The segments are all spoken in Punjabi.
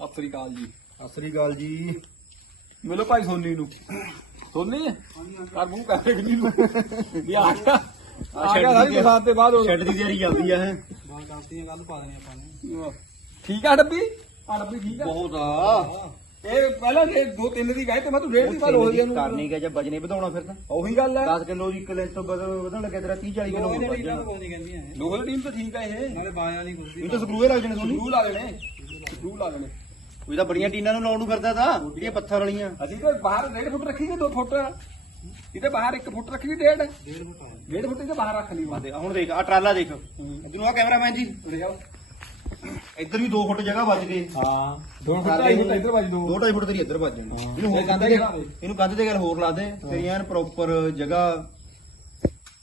ਸਤਿ ਸ੍ਰੀ ਅਕਾਲ ਜੀ। ਸਤਿ ਸ੍ਰੀ ਅਕਾਲ ਜੀ। ਮਿਲੋ ਭਾਈ ਸੋਨੀ ਨੂੰ। ਸੋਨੀ ਕਰ ਮੂੰਹ ਕਰ ਗਲੀ ਨੂੰ ਵੀ ਆ ਗਿਆ। ਆ ਗਿਆ ਸਾਰੀ ਬਰਸਾਤ ਤੇ ਬਾਅਦ। ਸ਼ੈੱਡ ਦੀ ਤਿਆਰੀ ਚੱਲਦੀ ਆ ਹੈ। ਬਾਹਰ ਗਲਤੀਆਂ ਗੱਲ ਪਾ ਦੇਣੀ ਆਪਾਂ ਨੇ। ਠੀਕ ਆ ਡੱਬੀ? ਆ ਡੱਬੀ ਠੀਕ ਆ? ਬਹੁਤ ਆ। ਇਹ ਪਹਿਲਾਂ ਜੇ ਦੋ ਤਿੰਨ ਦੀ ਗਏ ਤੇ ਮੈਂ ਤੂੰ ਡੇਢ ਦੀ ਬਾਅਦ ਹੋ ਗਿਆ ਨੂੰ ਕਰਨੀ ਕਿ ਜੇ ਵਜਨੇ ਵਧਾਉਣਾ ਫਿਰ ਤਾਂ। ਉਹੀ ਗੱਲ ਹੈ 10 ਕਿਲੋ ਦੀ ਕਿਲੇ ਤੋਂ ਵਧਣ ਲੱਗਿਆ ਤੇਰਾ 30 40 ਕਿਲੋ ਲੋਹੇ ਹੋਰ ਦੀ ਵੱਧ ਟੀਮਾਂ ਨਹੀਂ ਦੀ ਤਾਂ ਠੀਕ ਆ ਇਹ। ਨਾਲੇ ਬਾਜ ਵਾਲੀ ਕੁਰਸੀ ਇਹ ਤਾਂ ਸਕਰੂਏ ਲੱਗ ਜਾਣੇ ਸੋਨੀ। ਸਕਰੂ ਲਾ ਲੈਣੇ ਸਕਰੂ ਲਾ ਲੈਣੇ ਕੋਈ ਤਾਂ ਬੜੀਆਂ ਟੀਨਾਂ ਨੂੰ ਲਾਉਣ ਨੂੰ ਫਿਰਦਾ ਤਾਂ ਜਿਹੜੀਆਂ ਪੱਥਰ ਵਾਲੀਆਂ। ਅਸੀਂ ਤਾਂ ਬਾਹਰ 1.5 ਫੁੱਟ ਰੱਖੀ ਕਿ 2 ਫੁੱਟ। ਇਹਦੇ ਬਾਹਰ 1 ਫੁੱਟ ਰੱਖੀ 1.5 ਡੇਢ। ਫੁੱਟ ਆ 1.5 ਫੁੱਟ ਇਹਦੇ ਬਾਹਰ ਰੱਖ ਲਈ ਵਾ ਦੇ ਹੁਣ ਦੇਖ ਆ ਟਰਾਲਾ ਦੇਖ। ਇਧਰੋਂ ਆ ਕੈਮਰਾਮੈਨ ਜੀ। ਇੱਧਰ ਵੀ 2 ਫੁੱਟ ਜਗ੍ਹਾ ਬਚ ਗਈ ਹਾਂ। 2 ਫੁੱਟ ਇੱਧਰ ਵੱਜ ਦੋ। 2.5 ਫੁੱਟ ਤੇਰੀ ਇੱਧਰ ਵੱਜ ਜਾਣੀ। ਇਹਨੂੰ ਕੰਧ ਤੇ। ਇਹਨੂੰ ਕੰਧ ਤੇ ਗੱਲ ਹੋਰ ਲਾ ਦੇ। ਤੇਰੀ ਐਨ ਪ੍ਰੋਪਰ ਜਗ੍ਹਾ।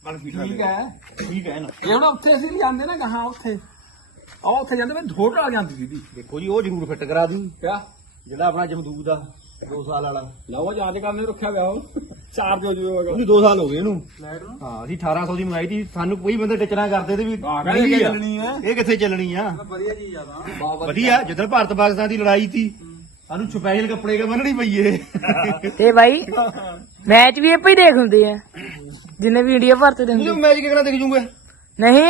ਬਣ ਫੀਟ ਠੀਕ ਹੈ। ਠੀਕ ਹੈ ਨਾ। ਇਹ ਹੁਣ ਉੱਥੇ ਅਸੀਂ ਜਾਂਦੇ ਨਾ ਕਹਾਂ ਉੱਥੇ। ਆ ਉੱਥੇ ਜਾਂਦੇ ਮੈਂ ਧੋਟ ਆ ਜਾਂਦੀ ਸੀਦੀ ਦੇਖੋ ਜੀ ਉਹ ਜ਼ਰੂਰ ਫਿੱਟ ਕਰਾ ਦੂੰ ਕਿਆ? ਜਿਹੜਾ ਆਪਣਾ ਜਮਦੂਦ ਆ 2 ਸਾਲ ਵਾਲਾ। ਲਓ ਜਾਂਚ ਕਰਨ ਨੂੰ ਰੱਖਿਆ ਹੋਇਆ ਉਹ। ਚਾਰ ਜੋ ਜੋ ਉਹਨੂੰ 2 ਸਾਲ ਹੋ ਗਏ ਇਹਨੂੰ। ਲਾਈਟ ਨੂੰ। ਹਾਂ ਅਸੀਂ 1800 ਦੀ ਮੰਗਾਈ ਸੀ। ਸਾਨੂੰ ਕੋਈ ਬੰਦੇ ਟਿਚਣਾ ਕਰਦੇ ਤੇ ਵੀ ਆ? ਕਹਿੰਦੇ। ਚੱਲਣੀ ਆ। ਇਹ ਕਿੱਥੇ ਚੱਲਣੀ ਆ? ਵਧੀਆ ਚੀਜ਼ ਆ ਤਾਂ। ਬਹੁਤ ਵਧੀਆ। ਜਦੋਂ ਭਾਰਤ ਪਾਕਿਸਤਾਨ ਦੀ ਲੜਾਈ ਸੀ ਸਾਨੂੰ ਸਪੈਸ਼ਲ ਕੱਪੜੇ ਕੇ ਬੰਨਣੀ ਪਈਏ। ਤੇ ਬਾਈ ਮੈਚ ਵੀ ਆਪਾਂ ਹੀ ਦੇਖ ਹੁੰਦੇ ਆ। ਜਿੰਨੇ ਵੀ ਇੰਡੀਆ ਭਾਰਤ ਦੇ ਹੁੰਦੇ ਮੈਚ ਕਿਹਨਾਂ ਦਿਖ ਜੂਗੇ? ਨਹੀਂ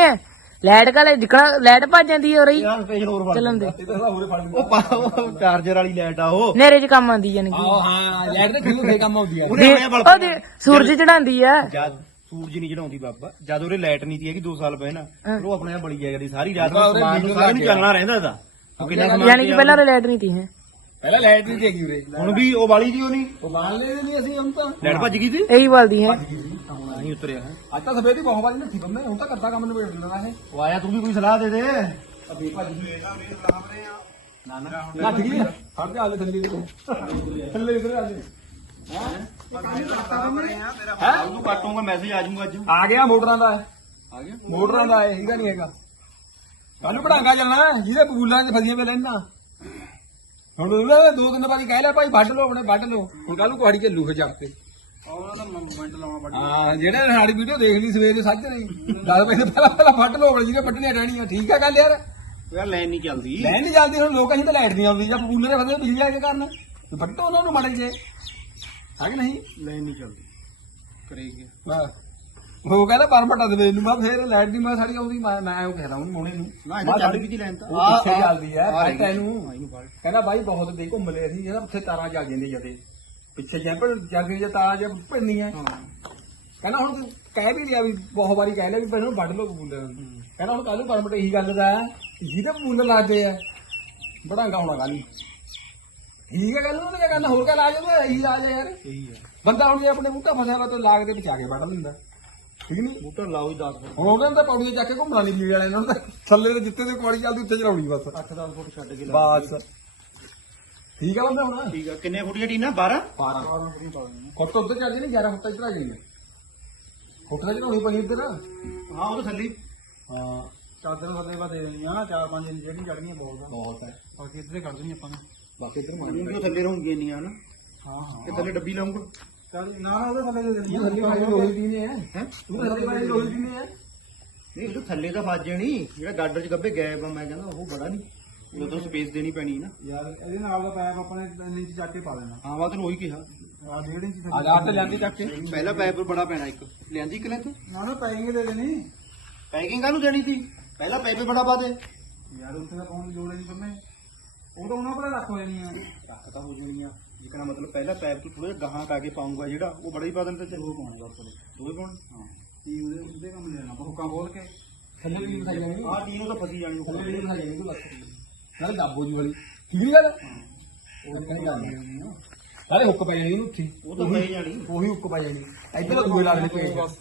ਲੈਟ ਕਾਲੇ ਜਿਕਣਾ ਲੈਟ ਭੱਜ ਜਾਂਦੀ ਹੈ ਯਾਰ ਹੋਰ ਫੜ ਚੱਲਣ ਦੇ। ਇਹ ਤਾਂ ਸਾਲਾ ਹੋਰੇ ਫੜ ਉਹ ਪਾ- ਉਹ ਚਾਰਜਰ ਵਾਲੀ ਲਾਈਟ ਆ ਉਹ। ਨੇਰੇ 'ਚ ਕੰਮ ਆਉਂਦੀ ਜਾਨੀ ਕਿ। ਆਹ ਹਾਂ ਲੈਟ ਤੇ ਖਿਲੂ ਫੇ ਕੰਮ ਆਉਂਦੀ ਆ। ਉਹਨੇ ਆਪਣੇ ਬਲ ਉਹ ਦੇ- ਸੂਰਜ ਚੜਾਉਂਦੀ ਆ। ਜਦ ਸੂਰਜ ਨਹੀਂ ਚੜਾਉਂਦੀ ਬਾਬਾ ਜਦ ਉਹਰੇ ਲਾਈਟ ਨਹੀਂ ਤੀ ਹੈਗੀ 2 ਸਾਲ ਪਹਿਲਾਂ ਹਾਂ। ਉਹ ਆਪਣੇ ਆਪ ਬਲੀ ਜਾਇਆ ਕਰਦੀ ਸਾਰੀ ਰਾਤ ਬਾਬਾ ਨੂੰ ਉਹਦੇ ਸਮਾਨ ਨੂੰ ਬਿਜਲੀ ਸਾਰਿਆਂ ਨੂੰ ਲੱਗ ਚੱਲਣਾ ਰਹਿੰਦਾ ਇਹਦਾ। ਉਹ ਕਿੰਨਾ ਸਮਾਨ ਯਾਨੀ ਕਿ ਪਿਆ ਪਹਿਲਾਂ ਲੈਟ ਨਹੀਂ ਤੀ ਹੈ। ਪਹਿਲਾਂ ਲੈਟ ਨਹੀਂ ਦੇਗੀ ਉਰੇ। ਹੁਣ ਵੀ ਉਹ ਵਾਲੀ ਦੀ ਉਹ ਨਹੀਂ? ਉਹ ਬਾਲ ਲੈ ਨਹੀਂ ਅਸੀਂ ਹੁਣ ਤਾਂ। ਲਾਈਟ ਭੱਜ ਗਈ ਸੀ? ਇਹੀ ਬਲਦੀ ਹੈ। ਨਹੀਂ ਉਤਰਿਆ ਹੈ। ਅੱਜ ਤਾਂ ਸਵੇਰ ਦੀ ਬਹੁਤ ਵਾਰੀ ਨੱਠੀ ਬੰਦੇ ਹੁਣ ਤਾਂ ਕਰਦਾ ਕੰਮ ਨਿਬੇੜ ਦਿੰਦਾ ਇਹ। ਉਹ ਆਇਆ ਤੂੰ ਵੀ ਕੋਈ ਸਲਾਹ ਦੇ ਦੇ। ਅਬੇ ਭੱਜ ਗਈ। ਨਾ ਨਾ। ਨੱਠ ਗਈ ਫੜ ਜਾ ਹਾਲੇ ਥੱਲੇ ਦੇ ਥੱਲੇ ਇਧਰ ਆ ਜੀ ਹੈ? ਤੂੰ ਕੱਟੂਗਾ ਮੈਸੇਜ ਆ ਜਾਊਗਾ ਅੱਜ। ਆ ਗਿਆ ਮੋਟਰਾਂ ਦਾ। ਆ ਗਿਆ। ਮੋਟਰਾਂ ਦਾ ਇਹ ਇਹਦਾ ਨਹੀਂ ਹੈਗਾ। ਕੱਲ ਪੜਾਂਗਾ ਚੱਲਣਾ ਜਿਹਦੇ ਬਬੂਲਾਂ 'ਚ ਫਸੀਆਂ ਪਏ ਲੈਣਾ ਹੁਣ ਉਹਨੇ ਦੋ ਤਿੰਨ ਵਾਰੀ ਕਹਿ ਲਿਆ ਭਾਈ ਵੱਢ ਲਓ ਆਪਣੇ ਵੱਢ ਲਓ। ਹੁਣ ਕੱਲ ਨੂੰ ਕੁਹਾੜੀ ਚੱਲੂ ਜੱਗ ਤੇ ਉਹਨਾਂ ਦਾ ਮੂਵਮੈਂਟ ਲਾਉਣਾ ਬੜਾ ਹਾਂ ਜਿਹੜੇ ਸਾਡੀ ਵੀਡੀਓ ਦੇਖਦੀ ਸਵੇਰੇ ਸੱਜ ਨਹੀਂ 10 ਵਜੇ ਤੋਂ ਪਹਿਲਾਂ ਪਹਿਲਾਂ ਵੱਢ ਲਓ ਆਪਣੇ ਜਿਹਨੇ ਵੱਢਣੀਆਂ ਰਹਿਣੀਆਂ ਠੀਕ ਆ ਗੱਲ ਯਾਰ? ਯਾਰ ਲਾਈਨ ਨਹੀਂ ਚੱਲਦੀ। ਲੈਣ ਨਹੀਂ ਜਾਂਦੀ ਹੁਣ ਲੋਕਾਂ ਦੀ ਤਾਂ ਲਾਈਟ ਨਹੀਂ ਆਉਂਦੀ ਜਾਂ ਬਬੂਲੇ ਦੇ ਫਸੇ ਬਿਜਲੀ ਆ ਕੇ ਕਰਨ ਵੱਢੋ ਉਹਨਾਂ ਨੂੰ ਮੜੇ ਜੇ ਹੈ ਕਿ ਨਹੀਂ? ਲਾਈਨ ਨਹੀਂ ਚੱਲਦੀ। ਕਰੇਗੀ। ਬਸ। ਉਹ ਕਹਿੰਦਾ ਪਰਮਟਾ ਦੇ ਮੈਨੂੰ ਮੈਂ ਫੇਰ ਲਾਈਟ ਦੀ ਮੈਂ ਸਾਡੀ ਆਉਂਦੀ ਮੈਂ ਮੈਂ ਉਹ ਕਹਿ ਰਹਾ ਹੂੰ ਮੋਣੇ ਨੂੰ। ਮੈਂ ਚੱਲ ਵੀ ਦੀ ਲਾਈਨ ਤਾਂ? ਉਹ ਪਿੱਛੇ ਚੱਲਦੀ ਆ ਹੈ। ਇਹਨੂੰ ਕਹਿੰਦਾ ਬਾਈ ਬਹੁਤ ਦੇ ਘੁੰਮ ਲਏ ਅਸੀਂ ਜਿਹੜਾ ਉੱਥੇ ਤਾਰਾਂ ਚੱਲ ਜਾਂਦੀਆਂ ਜਦੇ। ਪਿੱਛੇ ਚੱਲ ਗਈ ਜੇ ਤਾਰਾਂ ਜੇ ਭੰਨੀਆਂ ਕਹਿੰਦਾ ਹੁਣ ਕਹਿ ਵੀ ਲਿਆ ਵੀ ਬਹੁਤ ਵਾਰੀ ਕਹਿ ਲਿਆ ਵੀ ਮੈਨੂੰ ਵੱਢ ਲਓ ਬੂਲੇ ਕਹਿੰਦਾ ਹੁਣ ਕੱਲ ਨੂੰ ਪਰਮਟ ਇਹੀ ਗੱਲ ਦਾ ਕਿ ਜਿਹਦੇ ਬੂਲੇ ਲਾਦੇ ਆ। ਬੜਾਂਗਾ ਹੋਣਾ ਕੱਲ ਠੀਕ ਹੈ ਗੱਲ ਨੂੰ ਤੇ ਕਹਿੰਦਾ ਹੋਰ ਗੱਲ ਆ ਜਾਵੇ ਇਹੀ ਆ ਜਾ ਯਾਰ। ਇਹੀ ਹੈ ਬੰਦਾ ਹੁਣ ਜੇ ਆਪਣੇ ਬੂਟਾ ਫਸਿਆ ਵਾ ਤੇ ਲਾਗ ਦੇ ਬਚਾ ਕੇ ਵੱਢ ਲੈਂਦਾ। ਠੀਕ ਨਹੀਂ ਬੂਟਾ ਲਾਓ ਹੀ 10 ਫੁੱਟ ਹੁਣ ਉਹਨਾਂ ਨੇ ਤਾਂ ਪੌੜੀਆਂ ਚੱਕ ਕੇ ਘੁੰਮਣਾ ਨਹੀਂ ਬੀਜ ਵਾਲੇ ਇਹਨਾਂ ਨੂੰ ਤਾਂ। ਥੱਲੇ ਦੇ ਜਿੱਤੇ ਤੇ ਪੌੜੀ ਚੱਲਦੀ ਉੱਥੇ ਚਲਾਉਣੀ ਬਸ। 8-10 ਫੁੱਟ ਛੱਡ ਕੇ ਲਾ ਬਸ। ਠੀਕ ਆ ਬੰਦਾ ਹੁਣ? ਠੀਕ ਆ। ਕਿੰਨੇ ਫੁੱਟ ਦੀ ਟੀਨਾ 12 12 ਫੁੱਟ ਉੱਧਰ ਚੱਲ ਜਾਣੀ 11 ਫੁੱਟ ਇੱਧਰ ਆ ਜਾਣੀ ਫੁੱਟ ਦਾ ਚੜਾਉਣੀ ਪਣੀ ਇੱਧਰ। ਹਾਂ ਉਹ ਤਾਂ ਥੱਲੇ ਹਾਂ। ਚਾਦਰ ਥੱਲੇ ਬਾ ਦੇ ਦੇਣੀਆਂ ਨਾ ਚਾਰ ਪੰਜ ਇੰਚ ਜਿਹੜੀਆਂ ਚੜਨੀਆਂ ਬਹੁਤ ਆ। ਬਹੁਤ ਹੈ ਬਾਕੀ ਇੱਧਰੇ ਕੱਢ ਦੇਣੀ ਆਪਾਂ ਨੇ। ਬਾਕੀ ਇੱਧਰ ਵੀ ਉਹ ਥੱਲੇ ਰਹੂੰਗੀ ਇੰਨੀਆਂ ਨਾ ਹਾਂ ਹਾਂ। ਤੇ ਥੱਲੇ ਡੱਬੀ ਲਾਉਂਗਾ। ਚੱਲ ਨਾ ਨਾ ਉਹਦੇ ਥੱਲੇ ਦੇ ਦੇਣੀ ਇਹ ਥੱਲੇ ਵਾਲੀ ਲੋਹੀ ਦੀ ਨੇ ਹੈ? ਤੂੰ ਥੱਲੇ ਵਾਲੀ ਲੋਹੀ ਦੀ ਨੇ। ਹੈ ਨਹੀਂ ਉਹ ਥੱਲੇ ਤਾਂ ਫਸ ਜਾਣੀ। ਜਿਹੜਾ ਗਾਡਰ ਚ ਗੱਬੇ ਗੈਪ ਆ ਮੈਂ ਕਹਿੰਦਾ ਉਹ ਬੜਾ ਨਹੀਂ। ਉਦੋਂ ਸਪੇਸ ਦੇਣੀ ਪੈਣੀ ਨਾ। ਯਾਰ ਇਹਦੇ ਨਾਲ ਦਾ ਪੈਪ ਆਪਾਂ ਨੇ ਇੰਨੇ ਇੰਚ ਚੱਕ ਕੇ ਪਾ ਦੇਣਾ ਹਾਂ ਵਾ ਤੈਨੂੰ ਉਹੀ ਕਿਹਾ। ਆ ਡੇਢ ਇੰਚ ਆ ਜਾ ਤੇ ਜਾਂਦੀ ਚੱਕ ਕੇ। ਪਹਿਲਾ ਪਾਈਪ ਬੜਾ ਪੈਣਾ ਇੱਕ। ਲਿਆਂਦੀ ਕਿ ਲੈ ਤੂੰ? ਨਾ ਨਾ ਪੈਕਿੰਗ ਦੇ ਦੇਣੀ। ਪੈਕਿੰਗ ਕਾਹਨੂੰ ਦੇਣੀ ਸੀ? ਪਹਿਲਾ ਪਾਈਪ ਬੜਾ ਪਾ ਦੇ। ਯਾਰ ਉੱਥੇ ਤਾਂ ਪਾਉਣ ਦੀ ਲੋੜ ਨਹੀਂ ਪੰਮੇ। ਉਹ ਤਾਂ ਉਹਨਾਂ ਕੋਲ ਰੱਖ ਹੋ ਜਾਣੀ ਆ। ਰੱਖ ਤਾਂ ਹੋ ਜਾਣੀਆਂ ਜਿਕਣਾ ਮਤਲਬ ਪਹਿਲਾ ਪਾਈਪ ਤੂੰ ਥੋੜਾ ਗਾਹਾਂ ਕਾ ਕੇ ਪਾਉਂਗਾ ਜਿਹੜਾ ਉਹ ਬੜਾ ਹੀ ਪਾ ਦੇਣ ਤੇ। ਉਹ ਪਾਉਣੇ ਬਸ ਦੋਵੇਂ ਪਾਉਣ? ਹਾਂ। ਕੀ ਉਹਦੇ ਉਹਦੇ ਕੰਮ ਲੈਣਾ ਹੁੱਕਾਂ ਖੋਲ ਕੇ। ਥੱਲੇ ਵੀ ਫਸਾਈ ਜਾਣੀ ਆਹ ਟੀਨ ਉਹ ਤਾਂ ਫਸੀ ਜਾਣੀ ਥੱਲੇ ਵੀ ਫਸਾਈ ਜਾਣੀ ਤੂੰ ਲੱਖ ਨਾਲ ਗਾਬੋ ਜੀ ਵਾਲੀ ਨਹੀਂ ਗੱਲ ਉਹ ਕਹਿੰਦੀ ਨਹੀਂ ਨਾਲੇ ਹੁੱਕ ਪੈ ਜਾਣੀ ਉੱਥੇ। ਉਹ ਤਾਂ ਪਈ ਜਾਣੀ। ਉਹੀ ਹੁੱਕ ਪੈ ਜਾਣੀ। ਇੱਧਰ ਦੂਏ ਲੱਗਦੇ ਪਏ ਬਸ